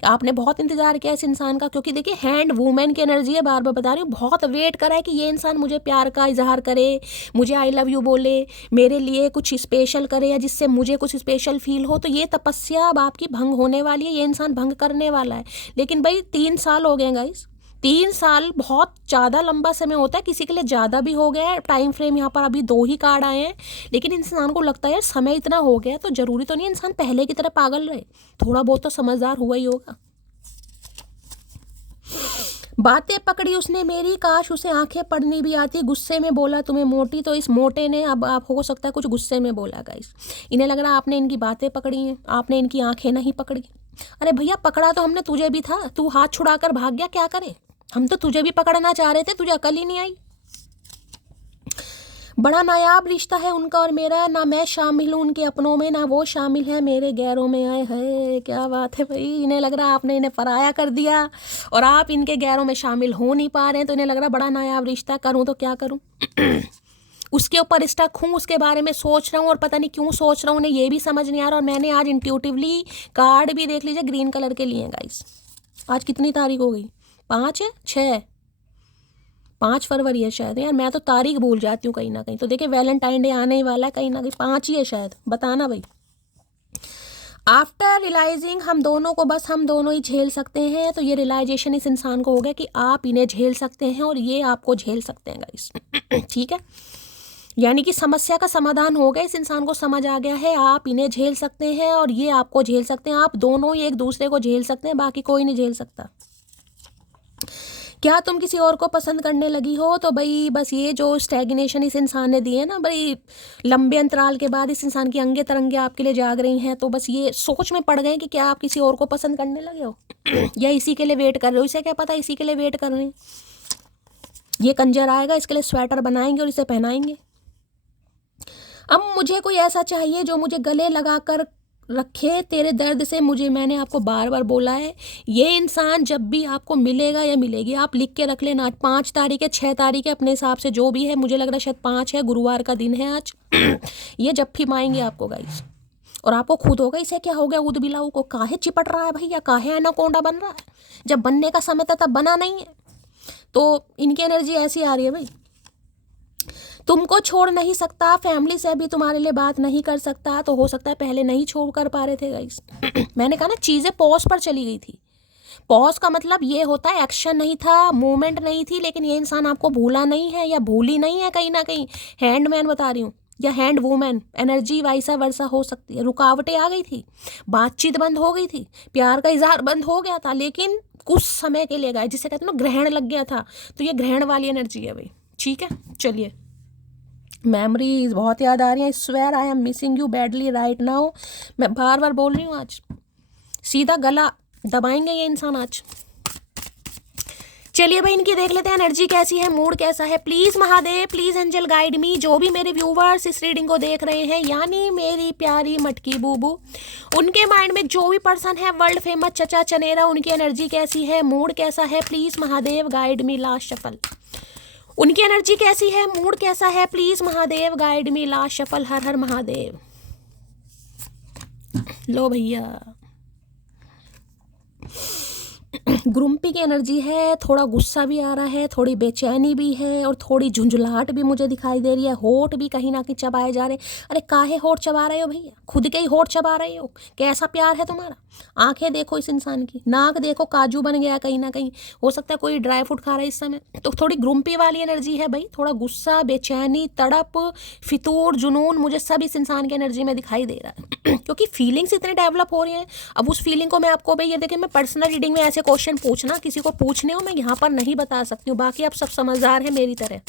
आपने बहुत इंतजार किया इस इंसान का, क्योंकि देखिए हैंड वुमेन की एनर्जी है, बार बार बता रही हूँ, बहुत वेट करा है कि ये इंसान मुझे प्यार का इजहार करे, मुझे आई लव यू बोले, मेरे लिए कुछ स्पेशल करे, या जिससे मुझे कुछ स्पेशल फील हो। तो ये तपस्या अब आपकी भंग होने वाली है, ये इंसान भंग करने वाला है। लेकिन भाई 3 साल हो गए गाइस, 3 साल बहुत ज़्यादा लंबा समय होता है, किसी के लिए ज़्यादा भी हो गया है टाइम फ्रेम। यहाँ पर अभी 2 ही कार्ड आए हैं, लेकिन इंसान को लगता है समय इतना हो गया तो ज़रूरी तो नहीं इंसान पहले की तरह पागल रहे, थोड़ा बहुत तो समझदार हुआ ही होगा। बातें पकड़ी उसने मेरी, काश उसे आंखें पढ़नी भी आती, गुस्से में बोला तुम्हें मोटी। तो इस मोटे ने अब आप हो सकता है कुछ गुस्से में बोला गाइस, इन्हें लग रहा है आपने इनकी बातें पकड़ी हैं, आपने इनकी आंखें नहीं पकड़ी। अरे भैया पकड़ा तो हमने तुझे भी था, तू हाथ छुड़ाकर भाग गया, क्या करे, हम तो तुझे भी पकड़ना चाह रहे थे, तुझे अकल ही नहीं आई। बड़ा नायाब रिश्ता है उनका और मेरा, ना मैं शामिल हूँ उनके अपनों में, ना वो शामिल है मेरे गैरों में। आए है क्या बात है भाई, इन्हें लग रहा है आपने इन्हें पराया कर दिया और आप इनके गैरों में शामिल हो नहीं पा रहे हैं, तो इन्हें लग रहा बड़ा नायाब रिश्ता, करूँ तो क्या करूँ। उसके ऊपर स्टक हूँ, उसके बारे में सोच रहा हूँ और पता नहीं क्यों सोच रहा हूँ, उन्हें ये भी समझ नहीं आ रहा। और मैंने आज इंट्यूटिवली कार्ड भी देख लीजिए ग्रीन कलर के लिए गाइस। आज कितनी तारीख हो गई, 5 है 6 5 फरवरी है शायद, यार मैं तो तारीख भूल जाती हूँ कहीं ना कहीं। तो देखिए वैलेंटाइन डे आने ही वाला है, कहीं ना कहीं 5 ही है शायद, बताना भाई। आफ्टर रियलाइजिंग हम दोनों को बस हम दोनों ही झेल सकते हैं, तो ये रियलाइजेशन इस इंसान को हो गया कि आप इन्हें झेल सकते हैं और ये आपको झेल सकते हैं गाइस। ठीक है, यानी कि समस्या का समाधान हो गया, इस इंसान को समझ आ गया है आप इन्हें झेल सकते हैं और ये आपको झेल सकते हैं, आप दोनों ही एक दूसरे को झेल सकते हैं, बाकी कोई नहीं झेल सकता। क्या तुम किसी और को पसंद करने लगी हो, तो भाई बस ये जो स्टैग्नेशन इस इंसान ने दी है ना, भाई लंबे अंतराल के बाद इस इंसान की अंगे तरंगे आपके लिए जाग रही हैं, तो बस ये सोच में पड़ गए कि क्या आप किसी और को पसंद करने लगे हो या इसी के लिए वेट कर रहे हो। इसे क्या पता इसी के लिए वेट कर रहे हैं, ये कंजर आएगा इसके लिए स्वेटर बनाएंगे और इसे पहनाएंगे। अब मुझे कोई ऐसा चाहिए जो मुझे गले लगा कर रखे तेरे दर्द से मुझे, मैंने आपको बार बार बोला है, ये इंसान जब भी आपको मिलेगा या मिलेगी, आप लिख के रख लेना, 5 तारीख है 6 तारीख है अपने हिसाब से जो भी है, मुझे लग रहा है शायद 5 है, गुरुवार का दिन है आज। ये जप्फी मारेंगे आपको गाइस, और आपको खुद होगा इसे क्या हो गया, ऊद बिलाऊ को काहे चिपट रहा है भैया, काहे एनाकोंडा बन रहा है, जब बनने का समय था तब बना नहीं है। तो इनकी एनर्जी ऐसी आ रही है भाई, तुमको छोड़ नहीं सकता, फैमिली से भी तुम्हारे लिए बात नहीं कर सकता, तो हो सकता है पहले नहीं छोड़ कर पा रहे थे गाइस। मैंने कहा ना चीज़ें पॉज पर चली गई थी, पॉज का मतलब ये होता है एक्शन नहीं था, मूवमेंट नहीं थी, लेकिन ये इंसान आपको भूला नहीं है या भूली नहीं है, कहीं ना कहीं हैंडमैन बता रही हूँ या हैंड वूमेन एनर्जी वाइसा वर्सा हो सकती है। रुकावटें आ गई थी, बातचीत बंद हो गई थी, प्यार का इजहार बंद हो गया था, लेकिन कुछ समय के लिए गए, जिसे कहते हैं ना ग्रहण लग गया था, तो ये ग्रहण वाली एनर्जी है भाई। ठीक है चलिए, मेमोरीज बहुत याद आ रही हैं, swear I am missing you badly right now, मैं बार बार बोल रही हूँ, आज सीधा गला दबाएंगे ये इंसान आज। चलिए भाई इनकी देख लेते हैं एनर्जी कैसी है, मूड कैसा है। Please Mahadev, please angel guide me, जो भी मेरे व्यूवर्स इस रीडिंग को देख रहे हैं, यानी मेरी प्यारी मटकी बूबू, उनके माइंड में जो भी पर्सन है वर्ल्ड फेमस चचा चनेरा, उनकी एनर्जी कैसी है, मूड कैसा है, please Mahadev guide me. Last shuffle, उनकी एनर्जी कैसी है, मूड कैसा है, please Mahadev guide me. Last shuffle, हर हर महादेव। लो भैया, ग्रुम्पी की एनर्जी है, थोड़ा गुस्सा भी आ रहा है, थोड़ी बेचैनी भी है और थोड़ी झुंझलाहट भी मुझे दिखाई दे रही है, होठ भी कहीं ना कहीं चबाए जा रहे। अरे काहे होठ चबा रहे हो भैया, खुद के ही होठ चबा रहे हो, कैसा प्यार है तुम्हारा। आंखें देखो इस इंसान की, नाक देखो काजू बन गया कहीं ना कहीं, हो सकता है कोई ड्राई फ्रूट खा रहा है इस समय। तो थोड़ी ग्रुम्पी वाली एनर्जी है भाई, थोड़ा गुस्सा, बेचैनी, तड़प, फितूर, जुनून, मुझे सब इस इंसान की एनर्जी में दिखाई दे रहा है क्योंकि फीलिंग्स इतने डेवलप हो रही हैं। अब उस फीलिंग को मैं आपको भाई, ये देखिए मैं पर्सनल रीडिंग में ऐसे क्वेश्चन पूछना, किसी को पूछने हो मैं यहाँ पर नहीं बता सकती हूँ, बाकी आप सब समझदार हैं मेरी तरह।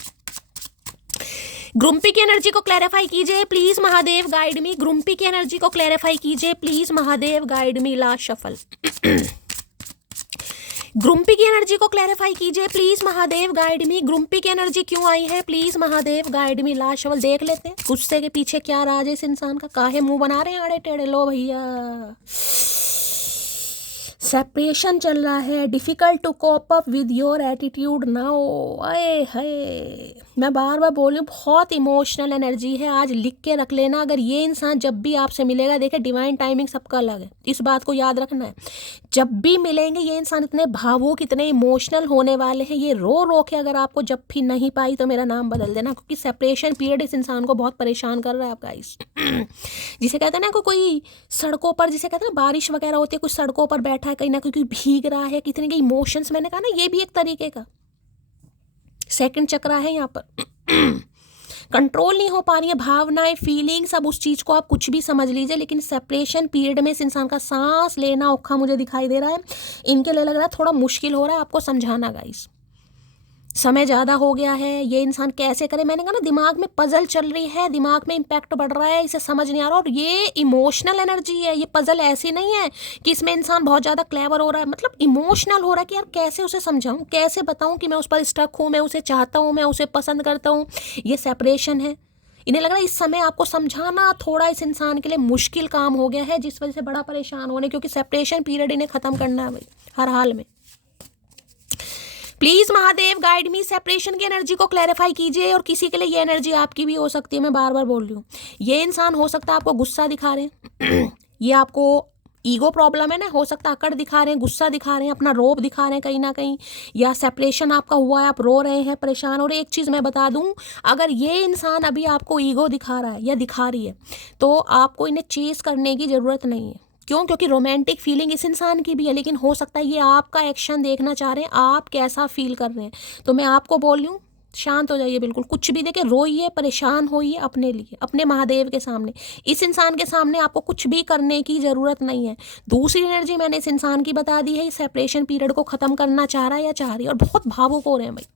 ग्रुम्पी की एनर्जी को क्लैरिफाई कीजिए please Mahadev guide me, grumpy की एनर्जी को क्लैरिफाई कीजिए please Mahadev guide me. Last shuffle, grumpy की एनर्जी को क्लैरिफाई कीजिए please Mahadev guide me, grumpy की एनर्जी क्यों आई है, please Mahadev guide me. Last shuffle, देख लेते हैं गुस्से के पीछे क्या राज है इस इंसान का, काहे मुंह बना रहे हैं आड़े टेढ़े। लो भैया, सेपरेशन चल रहा है, difficult to cope up with your attitude now. आए हाय, मैं बार बार बोल रही हूँ, बहुत इमोशनल एनर्जी है। आज लिख के रख लेना, अगर ये इंसान जब भी आपसे मिलेगा, देखे डिवाइन टाइमिंग सबका अलग है, इस बात को याद रखना है। जब भी मिलेंगे ये इंसान इतने भावुक, इतने इमोशनल होने वाले हैं, ये रो रो के अगर आपको जब भी नहीं पाई तो मेरा नाम बदल देना, क्योंकि सेपरेशन पीरियड इस इंसान को बहुत परेशान कर रहा है आप गाइस। जिसे कहते हैं ना, कोई सड़कों पर, जिसे कहते हैं ना बारिश वगैरह होती है, कुछ सड़कों पर बैठा है, कहीं ना कहीं भीग रहा है, कितने के इमोशंस, मैंने कहा ना ये भी एक तरीके का सेकंड चक्रा है यहाँ पर। कंट्रोल नहीं हो पा रही है भावनाएं, फीलिंग्स, अब उस चीज़ को आप कुछ भी समझ लीजिए, लेकिन सेपरेशन पीरियड में इस इंसान का सांस लेना औखा मुझे दिखाई दे रहा है। इनके लिए लग रहा है थोड़ा मुश्किल हो रहा है आपको समझाना गाइस, समय ज़्यादा हो गया है। ये इंसान कैसे करे, मैंने कहा ना दिमाग में पजल चल रही है, दिमाग में इम्पैक्ट बढ़ रहा है, इसे समझ नहीं आ रहा। और ये इमोशनल एनर्जी है, ये पजल ऐसी नहीं है कि इसमें इंसान बहुत ज़्यादा क्लेवर हो रहा है, मतलब इमोशनल हो रहा है कि यार कैसे उसे समझाऊं, कैसे बताऊं कि मैं उस पर स्टक हूँ, मैं उसे चाहता हूँ, मैं उसे पसंद करता हूँ। ये सेपरेशन है। इन्हें लग रहा है इस समय आपको समझाना थोड़ा इस इंसान के लिए मुश्किल काम हो गया है, जिस वजह से बड़ा परेशान होने, क्योंकि सेपरेशन पीरियड इन्हें ख़त्म करना है भाई हर हाल में। Please Mahadev guide me, separation की एनर्जी को क्लैरिफाई कीजिए। और किसी के लिए ये एनर्जी आपकी भी हो सकती है, मैं बार बार बोल रही हूँ। ये इंसान हो सकता है आपको गुस्सा दिखा रहे हैं, ये आपको ईगो प्रॉब्लम है ना, हो सकता है अकड़ दिखा रहे हैं, गुस्सा दिखा रहे हैं, अपना रोब दिखा रहे हैं कहीं ना कहीं, या सेपरेशन आपका हुआ है, आप रो रहे हैं, परेशान। और एक चीज़ मैं बता दूं, अगर ये इंसान अभी आपको ईगो दिखा रहा है या दिखा रही है, तो आपको इन्हें चेस करने की ज़रूरत नहीं है। क्यों? क्योंकि रोमांटिक फीलिंग इस इंसान की भी है, लेकिन हो सकता है ये आपका एक्शन देखना चाह रहे हैं, आप कैसा फील कर रहे हैं। तो मैं आपको बोल रही हूँ शांत हो जाइए, बिल्कुल कुछ भी देखे, रोइए, परेशान होइए अपने लिए, अपने महादेव के सामने। इस इंसान के सामने आपको कुछ भी करने की ज़रूरत नहीं है। दूसरी एनर्जी मैंने इस इंसान की बता दी है, इस सेपरेशन पीरियड को ख़त्म करना चाह रहा है या चाह रही है, और बहुत भावुक हो रहे हैं भाई।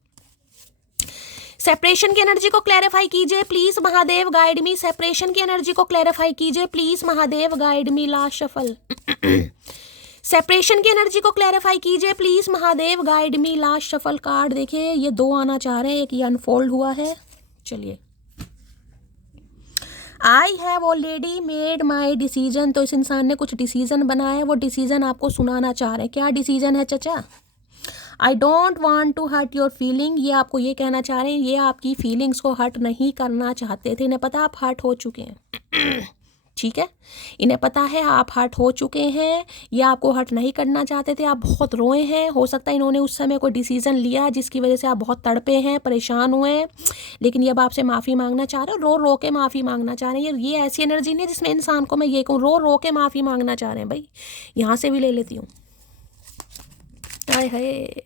सेपरेशन की एनर्जी को क्लैरिफाई कीजिए please Mahadev guide me, separation की एनर्जी को क्लैरिफाई कीजिए please Mahadev guide me. Last shuffle. Separation की एनर्जी को क्लैरिफाई कीजिए please Mahadev guide me. Last shuffle card देखिए, ये दो आना चाह रहे हैं, एक ये अनफोल्ड हुआ है। चलिए, I have already made my decision. तो इस इंसान ने कुछ डिसीजन बनाया है, वो डिसीजन आपको सुनाना चाह रहे हैं। क्या डिसीजन है चाचा? I don't want to hurt your feeling. ये आपको ये कहना चाह रहे हैं, ये आपकी फीलिंग्स को हर्ट नहीं करना चाहते थे। इन्हें पता आप हर्ट हो चुके हैं, ठीक है, इन्हें पता है आप हर्ट हो चुके हैं, ये आपको हर्ट नहीं करना चाहते थे, आप बहुत रोए हैं। हो सकता है इन्होंने उस समय कोई डिसीजन लिया जिसकी वजह से आप बहुत तड़पे हैं, परेशान हुए हैं, लेकिन ये अब आपसे माफ़ी मांगना चाह रहे हो, रो रो के माफ़ी मांगना चाह रहे हैं। ये ऐसी एनर्जी नहीं जिसमें इंसान को मैं ये कहूँ रो रो के माफ़ी मांगना चाह रहे हैं भाई। यहाँ से भी ले लेती हूँ। हाय हाय,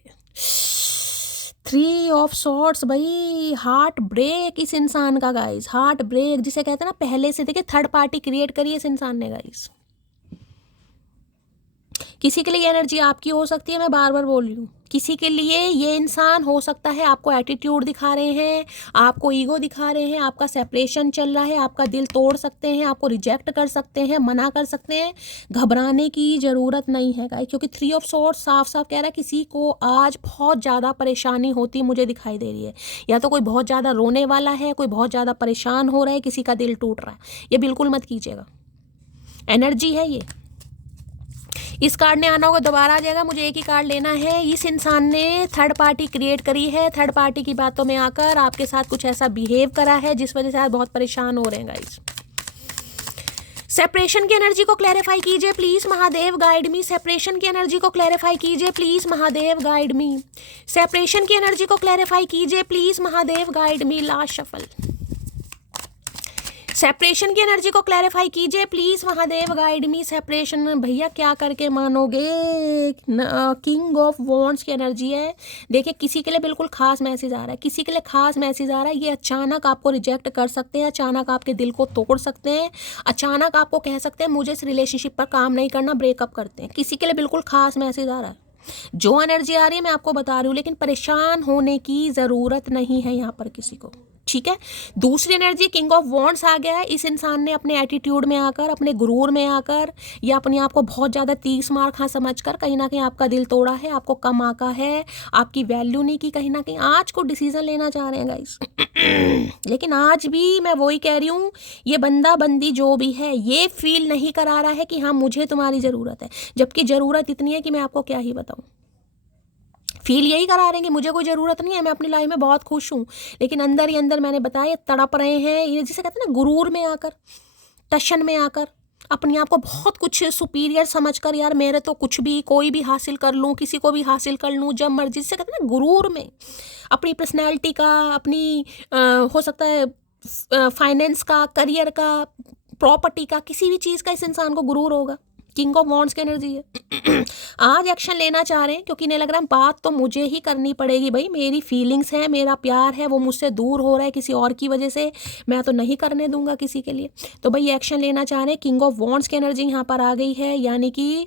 3 ऑफ सॉर्ड्स भाई, हार्ट ब्रेक इस इंसान का गाइस, हार्ट ब्रेक जिसे कहते हैं ना, पहले से देखिए थर्ड पार्टी क्रिएट करी इस इंसान ने गाइस। किसी के लिए एनर्जी आपकी हो सकती है, मैं बार बार बोल रही हूँ, किसी के लिए ये इंसान हो सकता है आपको एटीट्यूड दिखा रहे हैं, आपको ईगो दिखा रहे हैं, आपका सेपरेशन चल रहा है, आपका दिल तोड़ सकते हैं, आपको रिजेक्ट कर सकते हैं, मना कर सकते हैं। घबराने की ज़रूरत नहीं है गाइस, क्योंकि 3 ऑफ सॉर्ड्स साफ साफ कह रहा है किसी को आज बहुत ज़्यादा परेशानी होती मुझे दिखाई दे रही है। या तो कोई बहुत ज़्यादा रोने वाला है, कोई बहुत ज़्यादा परेशान हो रहा है, किसी का दिल टूट रहा है। ये बिल्कुल मत कीजिएगा, एनर्जी है ये। इस कार्ड ने आना होगा, दोबारा आ जाएगा, मुझे एक ही कार्ड लेना है। इस इंसान ने थर्ड पार्टी क्रिएट करी है, थर्ड पार्टी की बातों में आकर आपके साथ कुछ ऐसा बिहेव करा है जिस वजह से आप बहुत परेशान हो रहे हैं गाइस। सेपरेशन की एनर्जी को क्लैरिफाई कीजिए please Mahadev guide me. Separation की एनर्जी को क्लैरिफाई कीजिए please Mahadev guide me. Separation की एनर्जी को क्लैरिफाई कीजिए please Mahadev guide me. Last shuffle. Separation की एनर्जी को क्लैरिफाई कीजिए please Mahadev guide me. Separation भैया क्या करके मानोगे, किंग ऑफ वॉन्ड्स की एनर्जी है। देखिए किसी के लिए बिल्कुल खास मैसेज आ रहा है, किसी के लिए खास मैसेज आ रहा है। ये अचानक आपको रिजेक्ट कर सकते हैं, अचानक आपके दिल को तोड़ सकते हैं, अचानक आपको कह सकते हैं मुझे इस रिलेशनशिप पर काम नहीं करना, ब्रेकअप करते हैं। किसी के लिए बिल्कुल खास मैसेज आ रहा है। जो एनर्जी आ रही है मैं आपको बता रही हूँ, लेकिन परेशान होने की ज़रूरत नहीं है यहाँ पर किसी को। ठीक है। दूसरी एनर्जी किंग ऑफ वॉन्ड्स आ गया है। इस इंसान ने अपने एटीट्यूड में आकर, अपने गुरूर में आकर या अपने आप को बहुत ज़्यादा 30 मार खा समझकर कहीं ना कहीं आपका दिल तोड़ा है, आपको कम आका है, आपकी वैल्यू नहीं की कहीं ना कहीं। आज को डिसीजन लेना चाह रहे हैं गाइस लेकिन आज भी मैं वही कह रही हूँ, ये बंदा बंदी जो भी है ये फील नहीं करा रहा है कि हाँ मुझे तुम्हारी ज़रूरत है, जबकि ज़रूरत इतनी है कि मैं आपको क्या ही बताऊँ। फील यही करा रहे हैं कि मुझे कोई ज़रूरत नहीं है, मैं अपनी लाइफ में बहुत खुश हूँ, लेकिन अंदर ही अंदर मैंने बताया तड़प रहे हैं। ये जिसे कहते हैं ना गुरूर में आकर, टशन में आकर, अपने आप को बहुत कुछ सुपीरियर समझकर, यार मेरे तो कुछ भी कोई भी हासिल कर लूँ, किसी को भी हासिल कर लूँ जब मर्जी, जिसे कहते हैं ना गुरूर में, अपनी पर्सनैलिटी का, अपनी हो सकता है फाइनेंस का, करियर का, प्रॉपर्टी का, किसी भी चीज़ का इस इंसान को गुरूर होगा। किंग ऑफ वॉन्ड्स की एनर्जी है आज एक्शन लेना चाह रहे हैं क्योंकि इन्हें लग रहा है बात तो मुझे ही करनी पड़ेगी भाई, मेरी फीलिंग्स है, मेरा प्यार है, वो मुझसे दूर हो रहा है किसी और की वजह से, मैं तो नहीं करने दूंगा किसी के लिए। तो भाई एक्शन लेना चाह रहे हैं। किंग ऑफ वॉन्ड्स की एनर्जी यहाँ पर आ गई है, यानी कि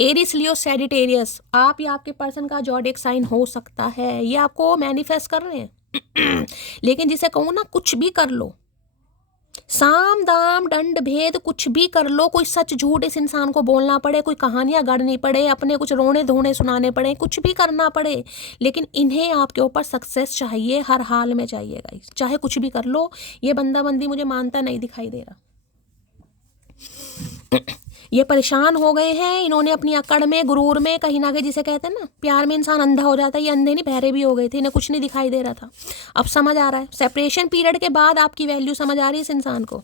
एरिस, लियो, सैजिटेरियस, आप या आपके पर्सन का ज़ोडिएक साइन हो सकता है। ये आपको मैनिफेस्ट कर रहे हैं लेकिन जिसे कहूँ ना, कुछ भी कर लो, साम दाम दंड भेद कुछ भी कर लो, कोई सच झूठ इस इंसान को बोलना पड़े, कोई कहानियां गढ़नी पड़े, अपने कुछ रोने धोने सुनाने पड़े, कुछ भी करना पड़े, लेकिन इन्हें आपके ऊपर सक्सेस चाहिए, हर हाल में चाहिए गाइस, चाहे कुछ भी कर लो। ये बंदा बंदी मुझे मानता नहीं दिखाई दे रहा ये परेशान हो गए हैं, इन्होंने अपनी अकड़ में, गुरूर में कहीं ना कहीं, जिसे कहते हैं ना प्यार में इंसान अंधा हो जाता है, ये अंधे नहीं बहरे भी हो गए थे, इन्हें कुछ नहीं दिखाई दे रहा था, अब समझ आ रहा है। सेपरेशन पीरियड के बाद आपकी वैल्यू समझ आ रही है इस इंसान को।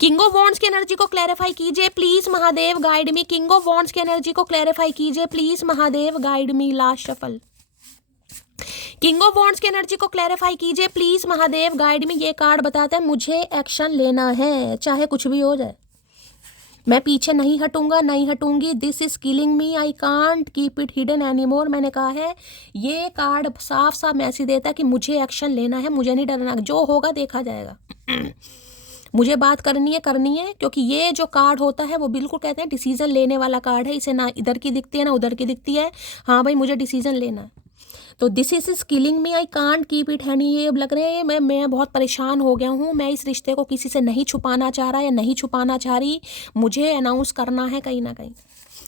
किंग ऑफ वॉन्ड्स की एनर्जी को क्लैरिफाई कीजिए please Mahadev, guide me. King of wands की एनर्जी को क्लैरिफाई कीजिए please Mahadev, guide me. Last shuffle. King of wands की एनर्जी को क्लैरिफाई कीजिए प्लीज महादेव, गाइड मी। ये कार्ड बताता है मुझे एक्शन लेना है, चाहे कुछ भी हो जाए, मैं पीछे नहीं हटूंगा, नहीं हटूंगी। This is killing me, I can't keep it hidden anymore. मैंने कहा है, ये कार्ड साफ साफ मैसेज देता है कि मुझे एक्शन लेना है, मुझे नहीं डरना, जो होगा देखा जाएगा मुझे बात करनी है, क्योंकि ये जो कार्ड होता है वो बिल्कुल कहते हैं डिसीजन लेने वाला कार्ड है। इसे ना इधर की दिखती है ना उधर की दिखती है, हाँ भाई मुझे डिसीजन लेना है। तो this is killing me, I can't keep it हैनी। ये लग रहे हैं मैं बहुत परेशान हो गया हूँ, मैं इस रिश्ते को किसी से नहीं छुपाना चाह रहा या नहीं छुपाना चाह रही, मुझे अनाउंस करना है कहीं ना कहीं,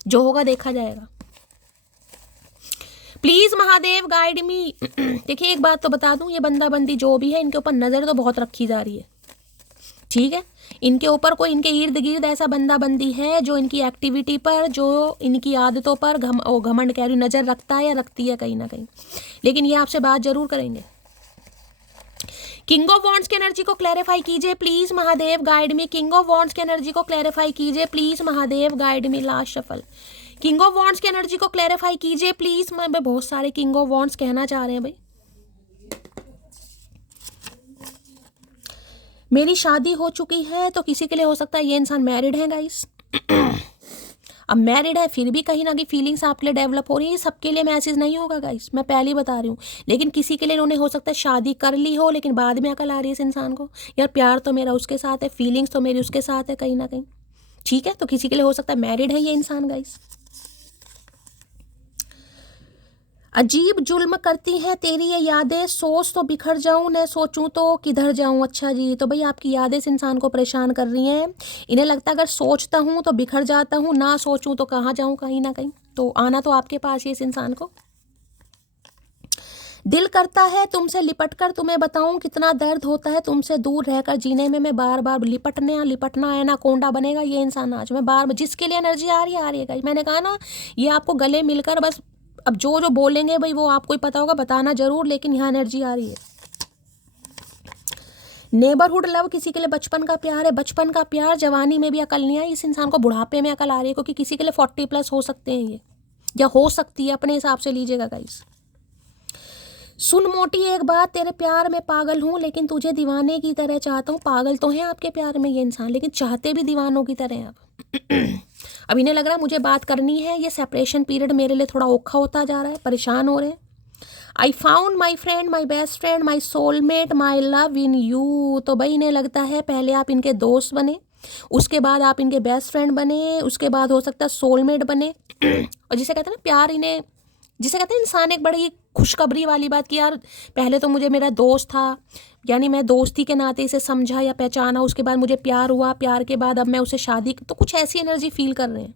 जो होगा देखा जाएगा। प्लीज महादेव गाइड मी। देखिए एक बात तो बता दूं, ये बंदा बंदी जो भी है, इनके ऊपर नज़र तो बहुत रखी जा रही है, ठीक है। इनके ऊपर कोई, इनके इर्द गिर्द ऐसा बंदा बंदी है जो इनकी एक्टिविटी पर, जो इनकी आदतों पर घमंड कह रही नज़र रखता है या रखती है कहीं ना कहीं, लेकिन ये आपसे बात जरूर करेंगे। किंग ऑफ वॉन्ड्स की एनर्जी को क्लैरिफाई कीजिए please Mahadev, guide me. King of wands की एनर्जी को क्लैरिफाई कीजिए please Mahadev, guide me. Last shuffle. King of wands की एनर्जी को क्लैरिफाई कीजिए प्लीज। मैं बहुत सारे किंग ऑफ वॉन्ड्स कहना चाह रहे हैं भाई। मेरी शादी हो चुकी है, तो किसी के लिए हो सकता है ये इंसान मैरिड है गाइस अब मैरिड है फिर भी कहीं ना कहीं फीलिंग्स आपके लिए डेवलप हो रही है, सबके लिए मैसेज नहीं होगा गाइस, मैं पहले ही बता रही हूँ, लेकिन किसी के लिए इन्होंने हो सकता है शादी कर ली हो, लेकिन बाद में अकल आ रही है इस इंसान को, यार प्यार तो मेरा उसके साथ है, फीलिंग्स तो मेरी उसके साथ है कहीं ना कहीं, ठीक है। तो किसी के लिए हो सकता है मैरिड है ये इंसान गाइस। अजीब जुल्म करती हैं तेरी ये यादें, सोच तो बिखर जाऊं, न सोचूं तो किधर जाऊं। अच्छा जी, तो भाई आपकी यादें इस इंसान को परेशान कर रही हैं, इन्हें लगता है अगर सोचता हूं तो बिखर जाता हूं, ना सोचूं तो कहाँ जाऊं कहीं ना कहीं। तो आना तो आपके पास ही इस इंसान को। दिल करता है तुमसे लिपट कर तुम्हें बताऊं कितना दर्द होता है तुमसे दूर रहकर जीने में, मैं बार बार लिपटना है ना कोंडा बनेगा ये इंसान। आज मैं बार जिसके लिए एनर्जी आ रही है मैंने कहा ना, ये आपको गले मिलकर बस, अब जो जो बोलेंगे भाई वो आपको ही पता होगा, बताना जरूर, लेकिन यहाँ एनर्जी आ रही है। नेबरहुड लव, किसी के लिए बचपन का प्यार है, बचपन का प्यार, जवानी में भी अकल नहीं आई इस इंसान को, बुढ़ापे में अकल आ रही है, क्योंकि किसी के लिए 40+ हो सकते हैं ये, या हो सकती है, अपने हिसाब से लीजिएगा गाइस। सुन मोटी एक बात, तेरे प्यार में पागल हूँ, लेकिन तुझे दीवाने की तरह चाहता हूँ। पागल तो हैं आपके प्यार में ये इंसान, लेकिन चाहते भी दीवानों की तरह हैं आप। अब इन्हें लग रहा है मुझे बात करनी है, ये सेपरेशन पीरियड मेरे लिए थोड़ा औखा होता जा रहा है, परेशान हो रहे हैं। I found my friend, my best friend, my soulmate, my love in you. तो भाई इन्हें लगता है पहले आप इनके दोस्त बने, उसके बाद आप इनके बेस्ट फ्रेंड बने, उसके बाद हो सकता है सोलमेट बने, और जिसे कहते हैं ना प्यार इन्हें जिसे कहते हैं इंसान एक बड़ी खुशखबरी वाली बात कि यार पहले तो मुझे मेरा दोस्त था, यानी मैं दोस्ती के नाते इसे समझा या पहचाना, उसके बाद मुझे प्यार हुआ, प्यार के बाद अब मैं उसे शादी, तो कुछ ऐसी एनर्जी फील कर रहे हैं।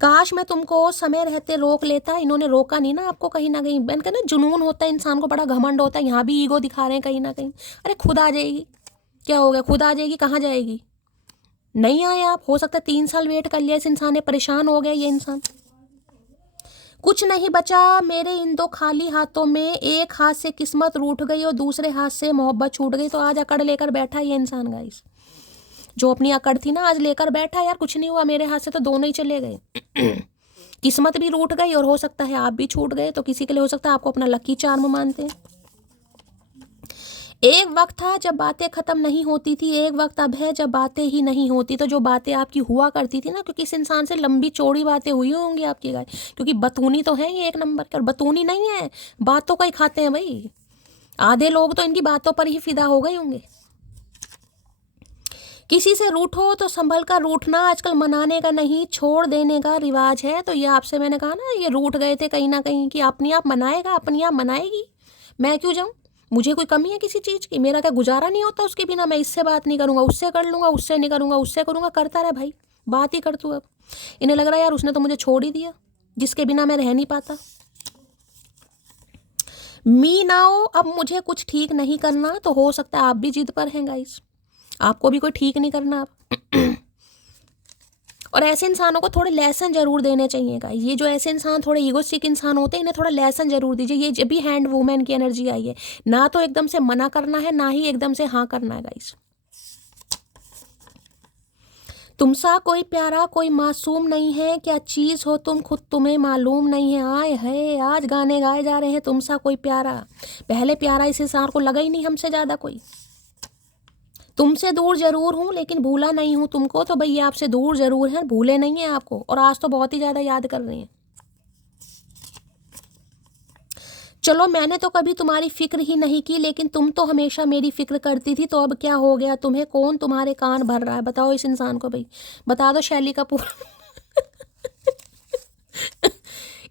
काश मैं तुमको समय रहते रोक लेता, इन्होंने रोका नहीं ना आपको। कहीं ना कहीं मैंने कहा ना, जुनून होता है इंसान को, बड़ा घमंड होता है, यहाँ भी ईगो दिखा रहे हैं कहीं ना कहीं। अरे खुद आ जाएगी, क्या हो गया, खुद आ जाएगी, कहाँ जाएगी। नहीं आए आप, हो सकता है 3 साल वेट कर लिया इस इंसान ने, परेशान हो गया ये इंसान। कुछ नहीं बचा मेरे इन 2 खाली हाथों में, एक हाथ से किस्मत रूठ गई और दूसरे हाथ से मोहब्बत छूट गई। तो आज अकड़ लेकर बैठा ये इंसान गाइस, जो अपनी अकड़ थी ना आज लेकर बैठा। यार कुछ नहीं हुआ मेरे हाथ से, तो दोनों ही चले गए। किस्मत भी रूठ गई और हो सकता है आप भी छूट गए। तो किसी के लिए हो सकता है आपको अपना लकी चार्म मानते हैं। एक वक्त था जब बातें खत्म नहीं होती थी, एक वक्त अब है जब बातें ही नहीं होती। तो जो बातें आपकी हुआ करती थी ना, क्योंकि इस इंसान से लंबी चौड़ी बातें हुई होंगी आपकी गाय, क्योंकि बतूनी तो है ये एक नंबर के, और बतूनी नहीं है, बातों का ही खाते हैं भाई। आधे लोग तो इनकी बातों पर ही फिदा हो गए होंगे। किसी से रूठो तो संभल कर रूठना, आजकल मनाने का नहीं छोड़ देने का रिवाज है। तो ये आपसे मैंने कहा ना, ये रूठ गए थे कहीं ना कहीं कि अपनी आप मनाएगा, अपनी आप मनाएगी, मैं क्यों जाऊँ, मुझे कोई कमी है किसी चीज़ की, मेरा क्या गुजारा नहीं होता उसके बिना। मैं इससे बात नहीं करूँगा, उससे कर लूँगा, उससे नहीं करूँगा, उससे करूँगा, करता रहे भाई, बात ही कर तू। अब इन्हें लग रहा है यार उसने तो मुझे छोड़ ही दिया, जिसके बिना मैं रह नहीं पाता। मी नाओ, अब मुझे कुछ ठीक नहीं करना। तो हो सकता है आप भी जिद पर हैं गाइस, आपको भी कोई ठीक नहीं करना आप। और ऐसे इंसानों को थोड़े लेसन जरूर देने चाहिए गाइस। ये जो ऐसे इंसान थोड़े ईगोस्टिक इंसान होते हैं, इन्हें थोड़ा लेसन जरूर दीजिए। ये जब भी हैंड वुमेन की एनर्जी आई है, ना तो एकदम से मना करना है, ना ही एकदम से हाँ करना है गाइस। तुमसा कोई प्यारा कोई मासूम नहीं है, क्या चीज़ हो तुम खुद तुम्हें मालूम नहीं है। आए है आज गाने गाए जा रहे हैं तुमसा कोई प्यारा। पहले प्यारा इस इंसान को लगा ही नहीं हमसे ज़्यादा कोई। तुमसे दूर जरूर हूँ लेकिन भूला नहीं हूँ तुमको। तो भैया आपसे दूर जरूर हैं, भूले नहीं हैं आपको, और आज तो बहुत ही ज़्यादा याद कर रहे हैं। चलो मैंने तो कभी तुम्हारी फिक्र ही नहीं की, लेकिन तुम तो हमेशा मेरी फिक्र करती थी। तो अब क्या हो गया तुम्हें, कौन तुम्हारे कान भर रहा है, बताओ इस इंसान को भाई, बता दो शैली कपूर।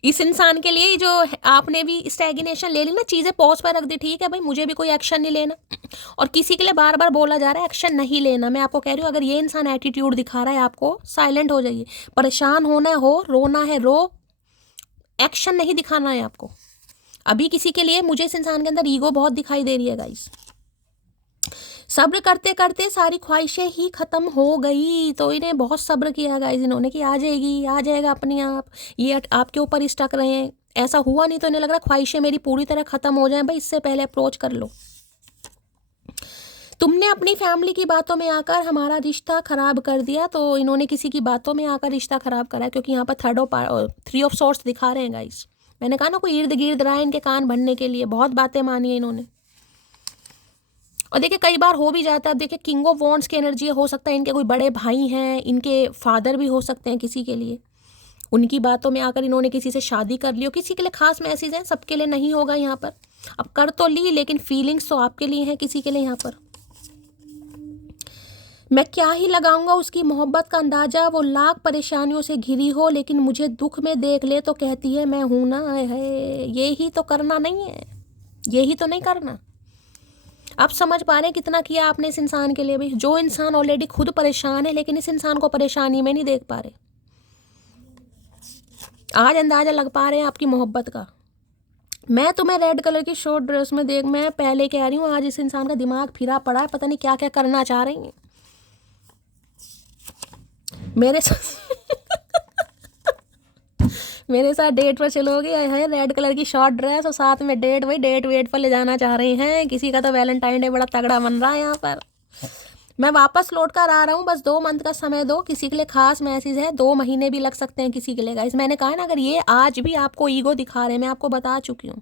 इस इंसान के लिए जो आपने भी स्टैग्नेशन ले ली ना, चीज़ें पॉज पर रख दी, ठीक है भाई मुझे भी कोई एक्शन नहीं लेना। और किसी के लिए बार बार बोला जा रहा है एक्शन नहीं लेना। मैं आपको कह रही हूँ, अगर ये इंसान एटीट्यूड दिखा रहा है आपको, साइलेंट हो जाइए। परेशान होना हो, रोना है रो, एक्शन नहीं दिखाना है आपको अभी किसी के लिए। मुझे इस इंसान के अंदर ईगो बहुत दिखाई दे रही है गाइस। सब्र करते करते सारी ख्वाहिशें ही खत्म हो गई। तो इन्हें बहुत सब्र किया गाइस इन्होंने कि आ जाएगी, आ जाएगा अपने आप। ये आपके ऊपर स्टक रहे हैं, ऐसा हुआ नहीं। तो इन्हें लग रहा ख्वाहिशें मेरी पूरी तरह खत्म हो जाएं। भाई इससे पहले अप्रोच कर लो। तुमने अपनी फैमिली की बातों में आकर हमारा रिश्ता खराब कर दिया। तो इन्होंने किसी की बातों में आकर रिश्ता खराब करा है, क्योंकि यहाँ पर 3 ऑफ सॉर्ट्स दिखा रहे हैं गाइस। मैंने कहा ना, कोई इर्द गिर्द रहा है इनके कान भरने के लिए, बहुत बातें मानी है इन्होंने। और देखिए कई बार हो भी जाता है। अब देखिए किंग ऑफ वॉन्ड्स की एनर्जी हो सकता है इनके कोई बड़े भाई हैं, इनके फादर भी हो सकते हैं किसी के लिए। उनकी बातों में आकर इन्होंने किसी से शादी कर ली हो। किसी के लिए खास मैसेज है, सबके लिए नहीं होगा यहाँ पर। अब कर तो ली, लेकिन फीलिंग्स तो आपके लिए हैं किसी के लिए यहाँ पर। मैं क्या ही लगाऊंगा उसकी मोहब्बत का अंदाजा, वो लाख परेशानियों से घिरी हो, लेकिन मुझे दुख में देख ले तो कहती है मैं हूं ना। है ये ही तो करना नहीं है, ये ही तो नहीं करना। आप समझ पा रहे हैं कितना किया आपने इस इंसान के लिए भी। जो इंसान ऑलरेडी खुद परेशान है, लेकिन इस इंसान को परेशानी में नहीं देख पा रहे। आज अंदाजा लग पा रहे हैं आपकी मोहब्बत का। मैं तुम्हें रेड कलर की शॉर्ट ड्रेस में देख, मैं पहले कह रही हूँ आज इस इंसान का दिमाग फिरा पड़ा है, पता नहीं क्या क्या करना चाह रही हैं मेरे साथ। मेरे साथ डेट पर चलोगे, है रेड कलर की शॉर्ट ड्रेस और साथ में डेट, वही डेट वेट पर ले जाना चाह रहे हैं। किसी का तो वैलेंटाइन डे बड़ा तगड़ा बन रहा है यहाँ पर। मैं वापस लौट कर आ रहा हूँ, बस 2 मंथ का समय दो। किसी के लिए खास मैसेज है, 2 महीने भी लग सकते हैं किसी के लिए गाइस। मैंने कहा है ना, अगर ये आज भी आपको ईगो दिखा रहे हैं, मैं आपको बता चुकी हूँ,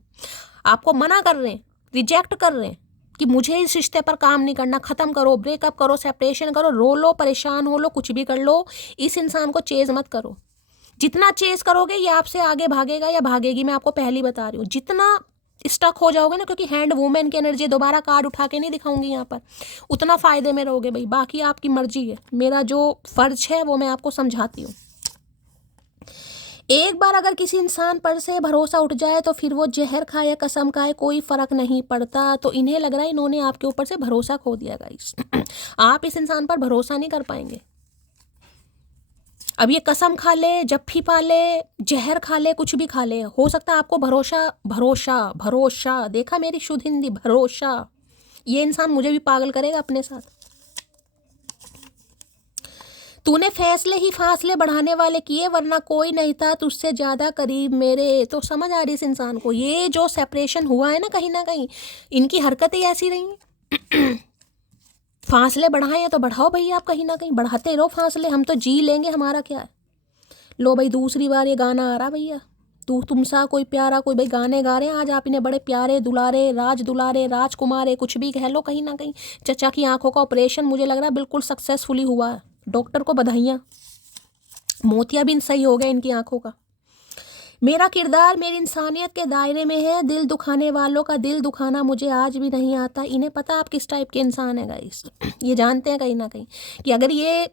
आपको मना कर रहे हैं, रिजेक्ट कर रहे हैं कि मुझे इस रिश्ते पर काम नहीं करना, ख़त्म करो, ब्रेकअप करो, सेपरेशन करो, रो लो, परेशान हो लो, कुछ भी कर लो, इस इंसान को चेज मत करो। जितना चेज करोगे ये आपसे आगे भागेगा या भागेगी, मैं आपको पहली बता रही हूँ। जितना स्टक हो जाओगे ना, क्योंकि हैंड वुमेन की एनर्जी, दोबारा कार्ड उठा के नहीं दिखाऊंगी यहाँ पर, उतना फ़ायदे में रहोगे भाई। बाकी आपकी मर्जी है, मेरा जो फ़र्ज है वो मैं आपको समझाती हूँ। एक बार अगर किसी इंसान पर से भरोसा उठ जाए तो फिर वो जहर खाए या कसम खाए कोई फर्क नहीं पड़ता। तो इन्हें लग रहा है इन्होंने आपके ऊपर से भरोसा खो दिया गाइस। आप इस इंसान पर भरोसा नहीं कर पाएंगे। अब ये कसम खा ले, जफ्फी पा ले, जहर खा ले, कुछ भी खा ले, हो सकता है आपको भरोसा भरोसा भरोसा, देखा मेरी शुद्ध हिंदी, भरोसा, ये इंसान मुझे भी पागल करेगा अपने साथ। तूने फैसले ही फासले बढ़ाने वाले किए, वरना कोई नहीं था तुझसे ज़्यादा करीब मेरे। तो समझ आ रही इस इंसान को, ये जो सेपरेशन हुआ है ना कहीं इनकी हरकतें ऐसी रही। फासले बढ़ाए हैं तो बढ़ाओ भाई, आप कहीं ना कहीं बढ़ाते रहो फासले, हम तो जी लेंगे, हमारा क्या है। लो भाई दूसरी बार ये गाना आ रहा भैया, तू तुमसा कोई प्यारा, कोई भाई गाने गा रहे हैं आज आप इन्हें, बड़े प्यारे दुलारे, राजकुमारे, कुछ भी कह लो। कहीं ना कहीं चचा की आंखों का ऑपरेशन मुझे लग रहा है बिल्कुल सक्सेसफुली हुआ है, डॉक्टर को बधाइयाँ, मोतिया बिन सही हो गया इनकी आंखों का। मेरा किरदार मेरी इंसानियत के दायरे में है, दिल दुखाने वालों का दिल दुखाना मुझे आज भी नहीं आता। इन्हें पता आप किस टाइप के इंसान है गाइस, ये जानते हैं कहीं ना कहीं कि अगर ये,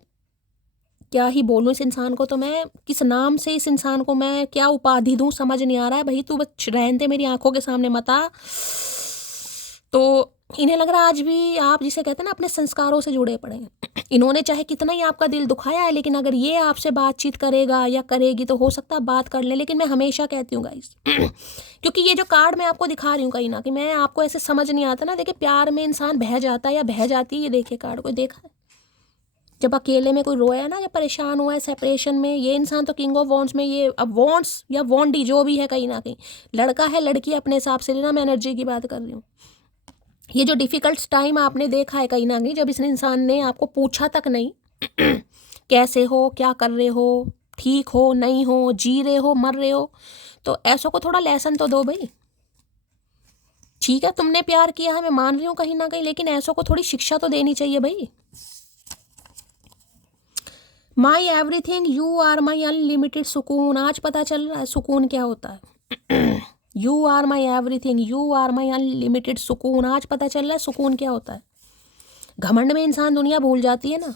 क्या ही बोलूँ इस इंसान को, तो मैं किस नाम से इस इंसान को मैं क्या उपाधि दूँ समझ नहीं आ रहा है। भाई तू बस रहने दे, मेरी आंखों के सामने मत आ। तो इन्हें लग रहा है आज भी आप जिसे कहते हैं ना अपने संस्कारों से जुड़े पड़े हैं। इन्होंने चाहे कितना ही आपका दिल दुखाया है, लेकिन अगर ये आपसे बातचीत करेगा या करेगी तो हो सकता है बात कर ले। लेकिन मैं हमेशा कहती हूँ गाइस, क्योंकि ये जो कार्ड मैं आपको दिखा रही हूँ कहीं ना कि मैं आपको ऐसे समझ नहीं आता ना, देखिए प्यार में इंसान बह जाता है या बह जाती है। ये देखिए कार्ड कोई देखा है, जब अकेले में कोई रोया ना, जब परेशान हुआ है सेपरेशन में, ये इंसान तो किंग ऑफ वॉन्ड्स में, ये अब वॉन्ड्स या वॉन्डी जो भी है कहीं ना कहीं, लड़का है लड़की अपने हिसाब से लेना, मैं एनर्जी की बात कर रही हूँ। ये जो डिफ़िकल्ट टाइम आपने देखा है कहीं ना कहीं, जब इस इंसान ने आपको पूछा तक नहीं कैसे हो, क्या कर रहे हो, ठीक हो नहीं हो, जी रहे हो मर रहे हो, तो ऐसों को थोड़ा लेसन तो दो भाई। ठीक है तुमने प्यार किया है, मैं मान रही हूँ कहीं ना कहीं, लेकिन ऐसों को थोड़ी शिक्षा तो देनी चाहिए भाई। My everything, you are my unlimited सुकून, आज पता चल रहा है सुकून क्या होता है। You are my everything, you are my unlimited सुकून, आज पता चल रहा है सुकून क्या होता है। घमंड में इंसान दुनिया भूल जाती है ना।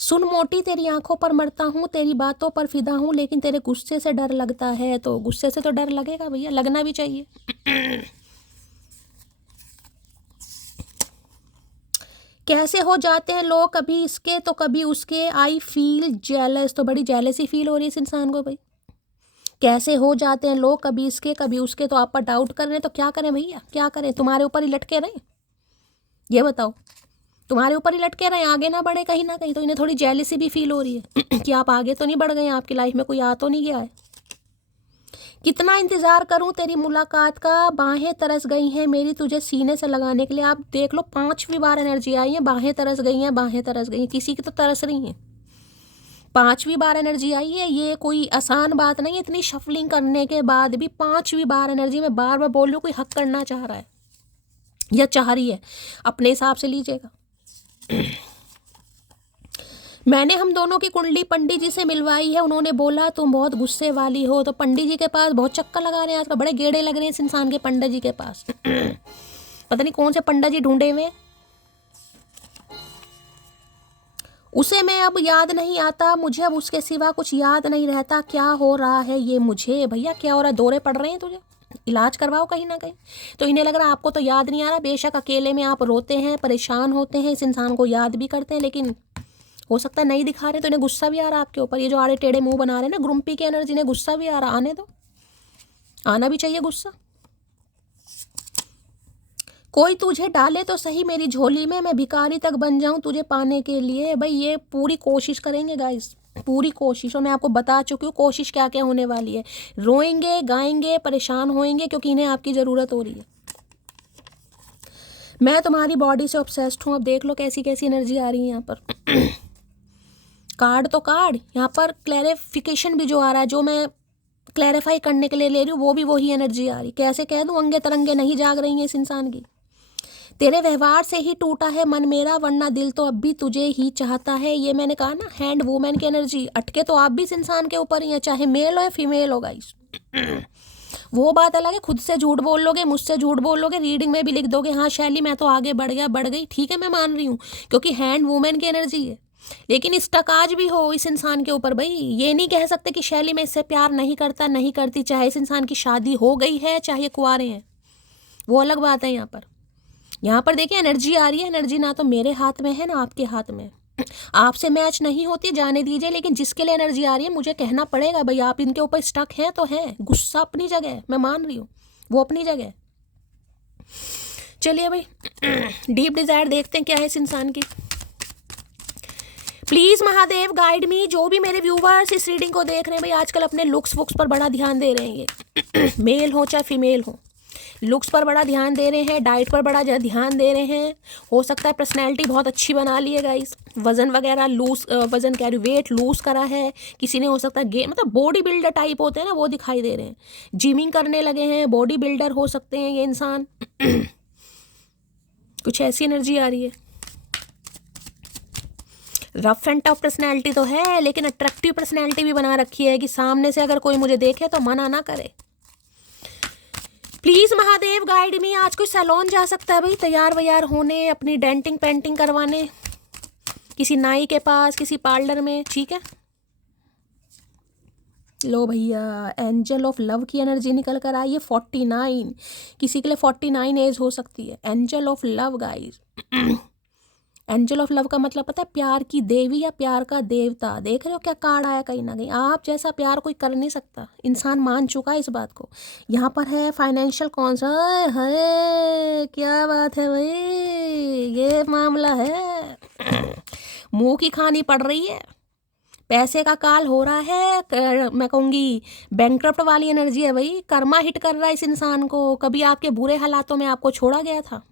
सुन मोटी तेरी आंखों पर मरता हूँ, तेरी बातों पर फिदा हूँ, लेकिन तेरे गुस्से से डर लगता है। तो गुस्से से तो डर लगेगा भैया, लगना भी चाहिए। कैसे हो जाते हैं लोग कभी इसके तो कभी उसके, आई फील जेलस, तो बड़ी जेलसी फील हो रही है इस इंसान को भाई। कैसे हो जाते हैं लोग कभी इसके कभी उसके, तो आप पर डाउट कर रहे हैं, तो क्या करें भैया, क्या करें, तुम्हारे ऊपर ही लटके रहें, ये बताओ, तुम्हारे ऊपर ही लटके रहें, आगे ना बढ़े कहीं ना कहीं। तो इन्हें थोड़ी जेलसी भी फील हो रही है कि आप आगे तो नहीं बढ़ गए, आपकी लाइफ में कोई आ तो नहीं गया है। कितना इंतज़ार करूं तेरी मुलाकात का, बाहें तरस गई हैं मेरी तुझे सीने से लगाने के लिए। आप देख लो 5वीं बार एनर्जी आई है, बाहें तरस गई हैं, बाहें तरस गई हैं, किसी की तो तरस रही हैं। 5वीं बार एनर्जी आई है, ये कोई आसान बात नहीं है। इतनी शफलिंग करने के बाद भी 5वीं बार एनर्जी, में बार बार बोल रही हूँ, कोई हक करना चाह रहा है या चाह रही है, अपने हिसाब से लीजिएगा। मैंने हम दोनों की कुंडली पंडित जी से मिलवाई है, उन्होंने बोला तुम बहुत गुस्से वाली हो। तो पंडित जी के पास बहुत चक्कर लगा रहे हैं आजकल, बड़े गेड़े लग रहे हैं इस इंसान के पंडित जी के पास। पता नहीं कौन से पंडित जी ढूंढे हुए, उसे मैं अब याद नहीं आता, मुझे अब उसके सिवा कुछ याद नहीं रहता। क्या हो रहा है ये मुझे, भैया क्या हो रहा है, दौरे पड़ रहे हैं तुझे, इलाज करवाओ कहीं ना कहीं। तो इन्हें लग रहा है आपको तो याद नहीं आ रहा, बेशक अकेले में आप रोते हैं, परेशान होते हैं, इस इंसान को याद भी करते हैं, लेकिन हो सकता है नहीं दिखा रहे, तो इन्हें गुस्सा भी आ रहा है आपके ऊपर। ये जो आड़े टेढ़े मुंह बना रहे हैं ना, ग्रुम्पी की एनर्जी, ने गुस्सा भी आ रहा, आने दो, आना भी चाहिए गुस्सा। कोई तुझे डाले तो सही मेरी झोली में, मैं भिखारी तक बन जाऊं तुझे पाने के लिए। भाई ये पूरी कोशिश करेंगे गाइस, पूरी कोशिश, और मैं आपको बता चुकी हूँ कोशिश क्या क्या होने वाली है। रोएंगे, गाएंगे, परेशान होएंगे, क्योंकि इन्हें आपकी ज़रूरत हो रही है। मैं तुम्हारी बॉडी से ऑब्सेस्ड हूँ। अब देख लो कैसी कैसी एनर्जी आ रही है यहाँ पर। कार्ड तो कार्ड, यहाँ पर क्लैरिफिकेशन भी जो आ रहा है, जो मैं क्लैरिफाई करने के लिए ले रही हूँ, वो भी वही एनर्जी आ रही। कैसे कह दूँ, अंगे तरंगे नहीं जाग रही हैं इस इंसान की। तेरे व्यवहार से ही टूटा है मन मेरा, वरना दिल तो अब भी तुझे ही चाहता है। ये मैंने कहा ना, हैंड वुमेन की एनर्जी, अटके तो आप भी इस इंसान के ऊपर ही है, चाहे मेल हो या फीमेल हो गाइस। वो बात अलग है, खुद से झूठ बोल लोगे, मुझसे झूठ बोल लोगे, रीडिंग में भी लिख दोगे हाँ शैली मैं तो आगे बढ़ गया, बढ़ गई, ठीक है मैं मान रही हूँ, क्योंकि हैंड वुमेन की एनर्जी है। लेकिन स्टक आज भी हो इस इंसान के ऊपर भाई, ये नहीं कह सकते कि शैली मैं इससे प्यार नहीं करता नहीं करती, चाहे इस इंसान की शादी हो गई है चाहे कुंवारे हैं, वो अलग बात है। यहाँ पर देखिए एनर्जी आ रही है, एनर्जी ना तो मेरे हाथ में है ना आपके हाथ में, आपसे मैच नहीं होती जाने दीजिए, लेकिन जिसके लिए एनर्जी आ रही है मुझे कहना पड़ेगा भाई, आप इनके ऊपर स्टक हैं तो हैं, गुस्सा अपनी जगह है, मैं मान रही हूँ वो अपनी जगह है। चलिए भाई डीप डिजायर देखते हैं क्या है इस इंसान की। प्लीज महादेव गाइड मी, जो भी मेरे व्यूवर्स इस रीडिंग को देख रहे हैं भाई, आजकल अपने लुक्स वुक्स पर बड़ा ध्यान दे रहे हैं ये मेल हो चाहे फीमेल हो, लुक्स पर बड़ा ध्यान दे रहे हैं, डाइट पर बड़ा ध्यान दे रहे हैं, हो सकता है पर्सनैलिटी बहुत अच्छी बना ली है गाइस, वजन वगैरह लूज, वजन कह रही वेट लूज करा है किसी ने, हो सकता है गेन मतलब बॉडी बिल्डर टाइप होते हैं ना वो दिखाई दे रहे हैं, जिमिंग करने लगे हैं, बॉडी बिल्डर हो सकते हैं ये इंसान कुछ ऐसी एनर्जी आ रही है। रफ एंड टफ पर्सनैलिटी तो है, लेकिन अट्रैक्टिव पर्सनैलिटी भी बना रखी है कि सामने से अगर कोई मुझे देखे तो मना ना करे। प्लीज महादेव गाइड मी, आज कोई सैलून जा सकता है भाई तैयार वैयार होने, अपनी डेंटिंग पेंटिंग करवाने, किसी नाई के पास, किसी पार्लर में, ठीक है। लो भैया एंजल ऑफ लव की एनर्जी निकल कर आई है 49, किसी के लिए 49 एज हो सकती है। Angel of love guys, angel of love का मतलब पता है प्यार की देवी या प्यार का देवता, देख रहे हो क्या कार्ड आया, कहीं ना कहीं आप जैसा प्यार कोई कर नहीं सकता, इंसान मान चुका है इस बात को। यहाँ पर है फाइनेंशियल कॉन्स, है क्या बात है भाई, ये मामला है मुंह की खानी पड़ रही है, पैसे का काल हो रहा है, मैं कहूँगी बैंकक्रप्ट वाली एनर्जी है भाई, कर्मा हिट कर रहा है इस इंसान को, कभी आपके बुरे हालातों में आपको छोड़ा गया था,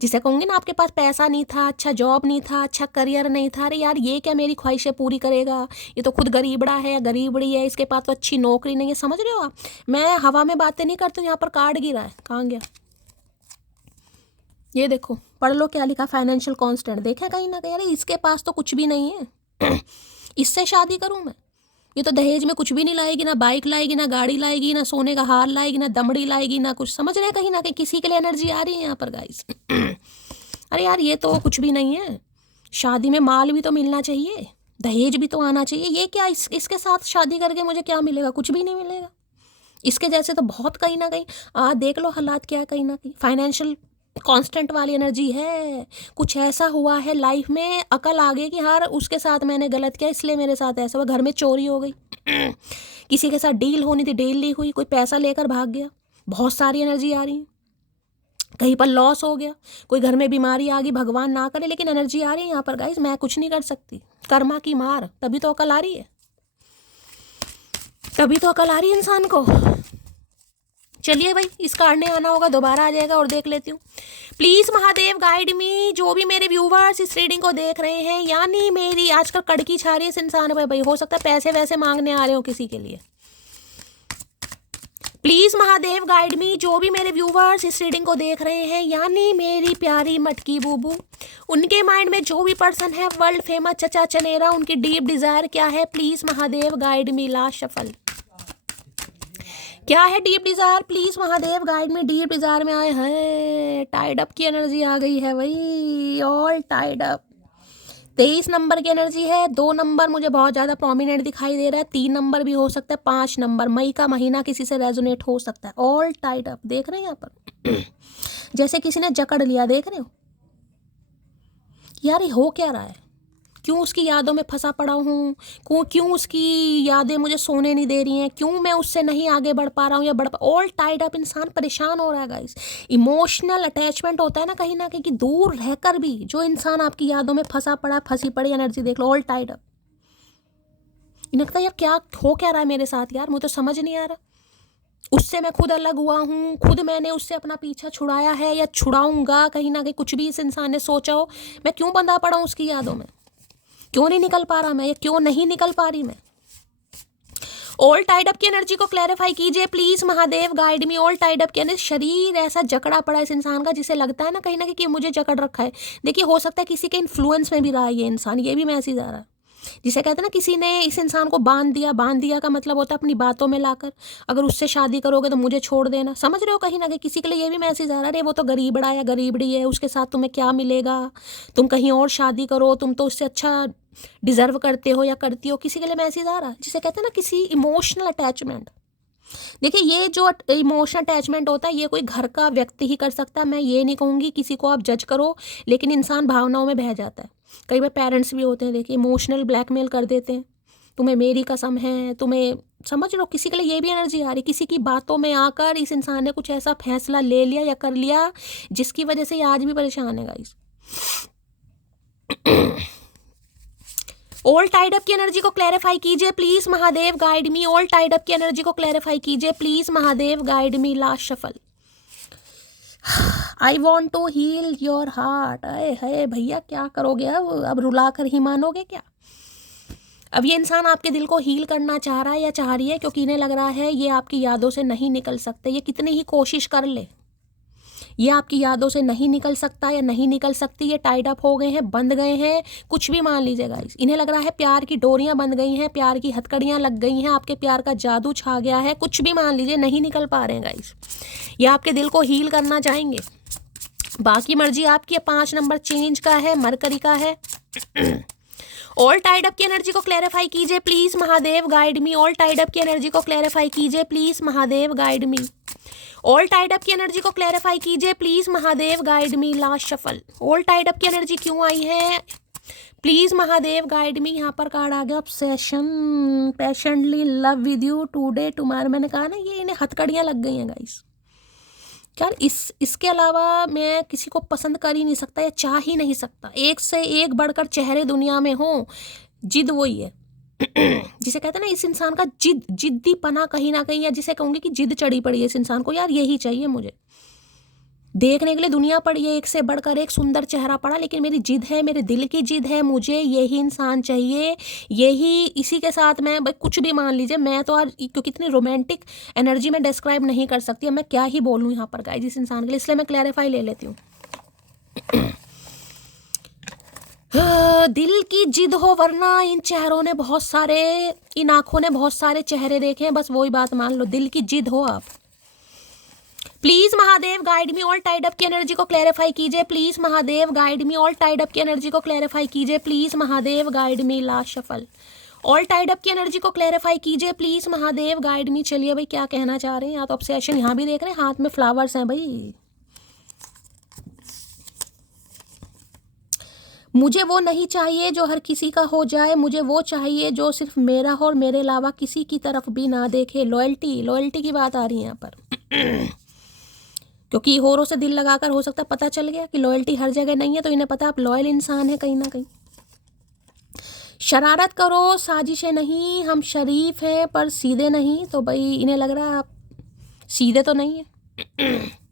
जिसे कहूँगी ना आपके पास पैसा नहीं था, अच्छा जॉब नहीं था, अच्छा करियर नहीं था, अरे यार ये क्या मेरी ख्वाहिशें पूरी करेगा, ये तो खुद गरीबड़ा है गरीबड़ी है, इसके पास तो अच्छी नौकरी नहीं है, समझ रहे हो आप, मैं हवा में बातें नहीं करती हूँ, यहाँ पर कार्ड गिरा है, कहाँ गया ये देखो, पढ़ लो क्या लिखा, फाइनेंशियल कॉन्स्टेंट, देखें कहीं ना कहीं, अरे इसके पास तो कुछ भी नहीं है इससे शादी करूँ मैं, ये तो दहेज में कुछ भी नहीं लाएगी, ना बाइक लाएगी, ना गाड़ी लाएगी, ना सोने का हार लाएगी, ना दमड़ी लाएगी, ना कुछ, समझ रहे हैं कहीं ना कहीं किसी के लिए एनर्जी आ रही है यहाँ पर गाइस अरे यार ये तो कुछ भी नहीं है, शादी में माल भी तो मिलना चाहिए, दहेज भी तो आना चाहिए, ये क्या इसके साथ शादी करके मुझे क्या मिलेगा, कुछ भी नहीं मिलेगा, इसके जैसे तो बहुत कहीं ना कहीं देख लो हालात क्या है, कहीं ना कहीं फाइनेंशियल कांस्टेंट वाली एनर्जी है, कुछ ऐसा हुआ है लाइफ में, अकल आ गई कि यार उसके साथ मैंने गलत किया इसलिए मेरे साथ ऐसा हुआ, घर में चोरी हो गई किसी के साथ डील होनी थी डील नहीं हुई, कोई पैसा लेकर भाग गया, बहुत सारी एनर्जी आ रही है, कहीं पर लॉस हो गया, कोई घर में बीमारी आ गई, भगवान ना करे, लेकिन एनर्जी आ रही है यहाँ पर गाइस, मैं कुछ नहीं कर सकती, कर्मा की मार, तभी तो अकल आ रही है, तभी तो अकल आ रही है इंसान को। चलिए भाई इस कार्ड ने आना होगा, दोबारा आ जाएगा और देख लेती हूँ। प्लीज महादेव गाइड मी, जो भी मेरे व्यूवर्स इस रीडिंग को देख रहे हैं, यानी मेरी आजकल कड़की छा रही है इस इंसान पे भाई, हो सकता है पैसे वैसे मांगने आ रहे हो किसी के लिए, प्लीज महादेव गाइड मी, जो भी मेरे व्यूवर्स इस रीडिंग को देख रहे हैं, यानी मेरी प्यारी मटकी बूबू, उनके माइंड में जो भी पर्सन है वर्ल्ड फेमस चचा चनेरा, उनकी डीप डिजायर क्या है, please Mahadev guide me, last shuffle क्या है deep Dzire, please Mahadev guide में, डीप डिजायर में आए हैं, टाइड अप की एनर्जी आ गई है भाई, ऑल टाइड अप, 23 नंबर की एनर्जी है, 2 नंबर मुझे बहुत ज़्यादा प्रोमिनेंट दिखाई दे रहा है, 3 नंबर भी हो सकता है, 5 नंबर, मई का महीना किसी से रेजोनेट हो सकता है, ऑल टाइड अप, देख रहे हैं यहाँ पर जैसे किसी ने जकड़ लिया, देख रहे हो यार ये हो क्या रहा है, क्यों उसकी यादों में फंसा पड़ा हूँ, क्यों उसकी यादें मुझे सोने नहीं दे रही हैं, क्यों मैं उससे नहीं आगे बढ़ पा रहा हूँ या ऑल टाइड अप, इंसान परेशान हो रहा है गाइस, इमोशनल अटैचमेंट होता है ना कहीं ना कहीं कि दूर रहकर भी जो इंसान आपकी यादों में फंसा पड़ा, फंसी पड़ी एनर्जी देख लो, ऑल टाइड अप, लगता है यार क्या हो क्या रहा है मेरे साथ यार, मुझे तो समझ नहीं आ रहा, उससे मैं खुद अलग हुआ हूँ, खुद मैंने उससे अपना पीछा छुड़ाया है या छुड़ाऊंगा, कहीं ना कहीं कुछ भी इस इंसान ने सोचा हो, मैं क्यों बंधा पड़ा हूँ उसकी यादों में, क्यों नहीं निकल पा रहा मैं, या क्यों नहीं निकल पा रही मैं, ऑल टाइड अप की एनर्जी को क्लैरिफाई कीजिए please Mahadev guide me, all tied up की एनर्जी, शरीर ऐसा जकड़ा पड़ा इस इंसान का जिसे लगता है ना कहीं कि मुझे जकड़ रखा है, देखिए हो सकता है किसी के इन्फ्लुएंस में भी रहा है ये इंसान, ये भी मैसेज आ रहा है, जिसे कहते हैं ना किसी ने इस इंसान को बांध दिया का मतलब होता है अपनी बातों में लाकर, अगर उससे शादी करोगे तो मुझे छोड़ देना। समझ रहे हो, कहीं ना कहीं किसी के लिए ये भी मैसेज आ रहा है, अरे वो तो गरीबड़ा या गरीबड़ी है, उसके साथ तुम्हें क्या मिलेगा, तुम कहीं और शादी करो, तुम तो उससे अच्छा डिजर्व करते हो या करती हो। किसी के लिए मैसेज आ रहा है, जिसे कहते हैं ना किसी इमोशनल अटैचमेंट। देखिए ये जो इमोशनल अटैचमेंट होता है ये कोई घर का व्यक्ति ही कर सकता है। मैं ये नहीं कहूँगी किसी को आप जज करो, लेकिन इंसान भावनाओं में बह जाता है। कई बार पेरेंट्स भी होते हैं, देखिए इमोशनल ब्लैकमेल कर देते हैं, तुम्हें मेरी कसम है, तुम्हें, समझ लो किसी के लिए ये भी एनर्जी आ रही, किसी की बातों में आकर इस इंसान ने कुछ ऐसा फैसला ले लिया या कर लिया जिसकी वजह से ये आज भी परेशान है गाइस। ऑल टाइड अप की एनर्जी को क्लैरिफाई कीजिए please Mahadev, guide me. All tied up की एनर्जी को क्लैरिफाई कीजिए please Mahadev, guide me. Last shuffle. I want to heal your heart. अरे है भैया, क्या करोगे अब रुला कर ही मानोगे क्या? अब ये इंसान आपके दिल को हील करना चाह रहा है या चाह रही है, क्योंकि इन्हें लग रहा है ये आपकी यादों से नहीं निकल सकते। ये कितनी ही कोशिश कर ले, ये आपकी यादों से नहीं निकल सकता या नहीं निकल सकती। ये टाइड अप हो गए हैं, बंध गए हैं, कुछ भी मान लीजिए गाइस। इन्हें लग रहा है प्यार की डोरियां बंध गई हैं, प्यार की हथकड़ियां लग गई हैं, आपके प्यार का जादू छा गया है, कुछ भी मान लीजिए, नहीं निकल पा रहे हैं गाइस। ये आपके दिल को हील करना चाहेंगे, बाकी मर्जी आपकी। 5 नंबर चेंज का है, मरकरी का है। ऑल टाइड अप की एनर्जी को क्लैरिफाई कीजिए please Mahadev, guide me. All tied up की एनर्जी को क्लैरिफाई कीजिए please Mahadev, guide me. All tied up की एनर्जी को क्लैरिफाई कीजिए please Mahadev, guide me. Last shuffle. All tied up की एनर्जी क्यों आई है प्लीज महादेव, गाइड मी। यहाँ पर कार्ड आ गया obsession, passionately love with you today tomorrow. मैंने कहा ना ये इन्हें हथकड़ियाँ लग गई हैं गाइस। यार इसके अलावा मैं किसी को पसंद कर ही नहीं सकता या चाह ही नहीं सकता। एक से एक बढ़कर चेहरे दुनिया में हो, जिद वही है जिसे कहते हैं ना इस इंसान का जिद्दी पना कहीं ना कहीं, या जिसे कहूँगी कि जिद चढ़ी पड़ी है इस इंसान को, यार यही चाहिए मुझे। देखने के लिए दुनिया पड़ी है, एक से बढ़कर एक सुंदर चेहरा पड़ा, लेकिन मेरी जिद है, मेरे दिल की जिद है, मुझे यही इंसान चाहिए, यही, इसी के साथ मैं भाई कुछ भी मान लीजिए। मैं तो आज क्योंकि इतनी रोमांटिक एनर्जी में डिस्क्राइब नहीं कर सकती, मैं क्या ही बोलूँ यहाँ पर गाइस इस इंसान के लिए, इसलिए मैं क्लैरिफाई ले लेती हूँ। दिल की जिद हो, वरना इन चेहरों ने बहुत सारे, इन आंखों ने बहुत सारे चेहरे देखे हैं, बस वही बात मान लो, दिल की जिद हो आप। Please Mahadev, guide me. All tied up की एनर्जी को क्लैरिफाई कीजिए please Mahadev, guide me. All tied up की एनर्जी को क्लैरिफाई कीजिए please Mahadev, guide me. Last shuffle. All tied up की एनर्जी को क्लैरिफाई कीजिए प्लीज महादेव, गाइड मी। चलिए भाई क्या कहना चाह रहे हैं आप? ऑब्सेशन यहाँ भी देख रहे हैं, हाथ में फ्लावर्स हैं भाई। मुझे वो नहीं चाहिए जो हर किसी का हो जाए, मुझे वो चाहिए जो सिर्फ मेरा हो और मेरे अलावा किसी की तरफ भी ना देखे। लॉयल्टी की बात आ रही है यहाँ पर क्योंकि होरों से दिल लगाकर हो सकता है पता चल गया कि लॉयल्टी हर जगह नहीं है, तो इन्हें पता आप लॉयल इंसान है कहीं ना कहीं। शरारत करो, साजिशें नहीं, हम शरीफ हैं पर सीधे नहीं, तो भाई इन्हें लग रहा है आप सीधे तो नहीं है।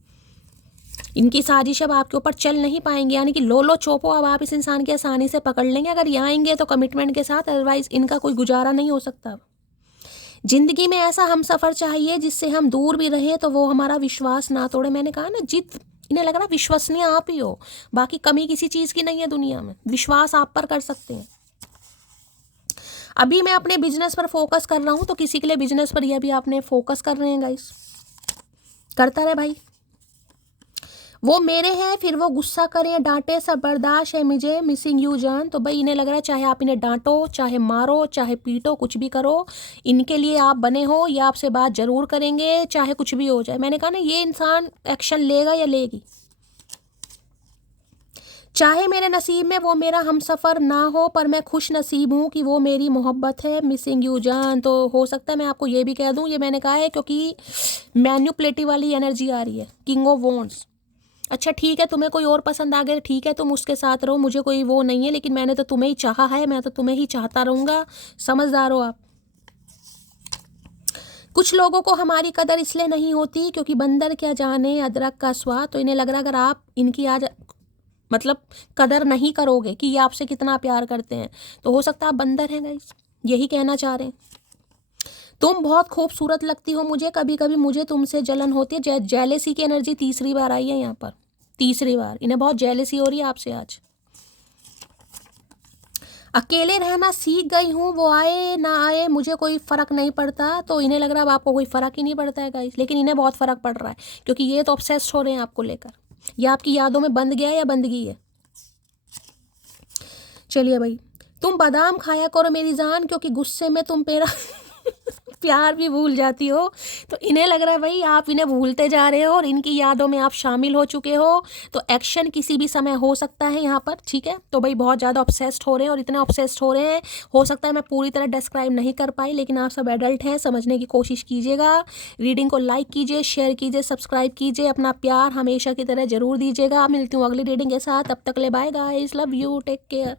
इनकी साजिश अब आपके ऊपर चल नहीं पाएंगे, यानी कि लो चोपो अब आप इस इंसान की आसानी से पकड़ लेंगे अगर ये आएंगे तो कमिटमेंट के साथ, अदरवाइज इनका कोई गुजारा नहीं हो सकता। जिंदगी में ऐसा हम सफ़र चाहिए जिससे हम दूर भी रहें तो वो हमारा विश्वास ना तोड़े। मैंने कहा ना, जित इन्हें लग रहा विश्वसनीय आप ही हो, बाकी कमी किसी चीज़ की नहीं है दुनिया में, विश्वास आप पर कर सकते हैं। अभी मैं अपने बिजनेस पर फोकस कर रहा हूँ, तो किसी के लिए बिजनेस पर यह भी आपने फोकस कर रहे हैं गाइस, करता रहे भाई। वो मेरे हैं फिर वो गुस्सा करें डांटे, सब बर्दाश्त है मुझे, मिसिंग यू जान। तो भाई इन्हें लग रहा है चाहे आप इन्हें डांटो, चाहे मारो, चाहे पीटो, कुछ भी करो, इनके लिए आप बने हो, ये आपसे बात जरूर करेंगे चाहे कुछ भी हो जाए। मैंने कहा ना ये इंसान एक्शन लेगा या लेगी, चाहे मेरे नसीब में वो मेरा हमसफ़र ना हो, पर मैं खुश नसीब हूँ कि वो मेरी मोहब्बत है, मिसिंग यू जान। तो हो सकता है मैं आपको ये भी कह दूँ, ये मैंने कहा है क्योंकि मैन्युपुलेटिव वाली एनर्जी आ रही है, किंग ऑफ वॉन्ड्स। अच्छा ठीक है, तुम्हें कोई और पसंद आ गया ठीक है, तुम उसके साथ रहो, मुझे कोई वो नहीं है, लेकिन मैंने तो तुम्हें ही चाहा है, मैं तो तुम्हें ही चाहता रहूँगा, समझदार हो आप। कुछ लोगों को हमारी कदर इसलिए नहीं होती क्योंकि बंदर क्या जाने अदरक का स्वाद। तो इन्हें लग रहा अगर आप इनकी आज मतलब कदर नहीं करोगे कि ये आपसे कितना प्यार करते हैं, तो हो सकता है आप बंदर हैं गाइस, यही कहना चाह रहे हैं। तुम बहुत खूबसूरत लगती हो मुझे, कभी कभी मुझे तुमसे जलन होती है। जेलेसी की एनर्जी तीसरी बार आई है यहाँ पर, तीसरी बार इन्हें बहुत जेलेसी हो रही है आपसे आज। अकेले रहना सीख गई हूँ, वो आए ना आए मुझे कोई फ़र्क नहीं पड़ता। तो इन्हें लग रहा है अब आपको कोई फ़र्क ही नहीं पड़ता है गाइस, लेकिन इन्हें बहुत फ़र्क पड़ रहा है, क्योंकि ये तो ऑब्सेस्ड हो रहे हैं आपको लेकर। ये आपकी यादों में बंद गया है या बंदगी है। चलिए भाई, तुम बादाम खाया करो मेरी जान, क्योंकि गुस्से में तुम मेरा प्यार भी भूल जाती हो। तो इन्हें लग रहा है भाई आप इन्हें भूलते जा रहे हो और इनकी यादों में आप शामिल हो चुके हो। तो एक्शन किसी भी समय हो सकता है यहाँ पर, ठीक है। तो भाई बहुत ज़्यादा ऑब्सेस्ड हो रहे हैं, और इतने ऑब्सेस्ड हो रहे हैं, हो सकता है मैं पूरी तरह डिस्क्राइब नहीं कर पाई, लेकिन आप सब एडल्ट हैं, समझने की कोशिश कीजिएगा। रीडिंग को लाइक कीजिए, शेयर कीजिए, सब्सक्राइब कीजिए, अपना प्यार हमेशा की तरह ज़रूर दीजिएगा। मिलती हूँ अगली रीडिंग के साथ, तब तक ले bye guys, love you, take care.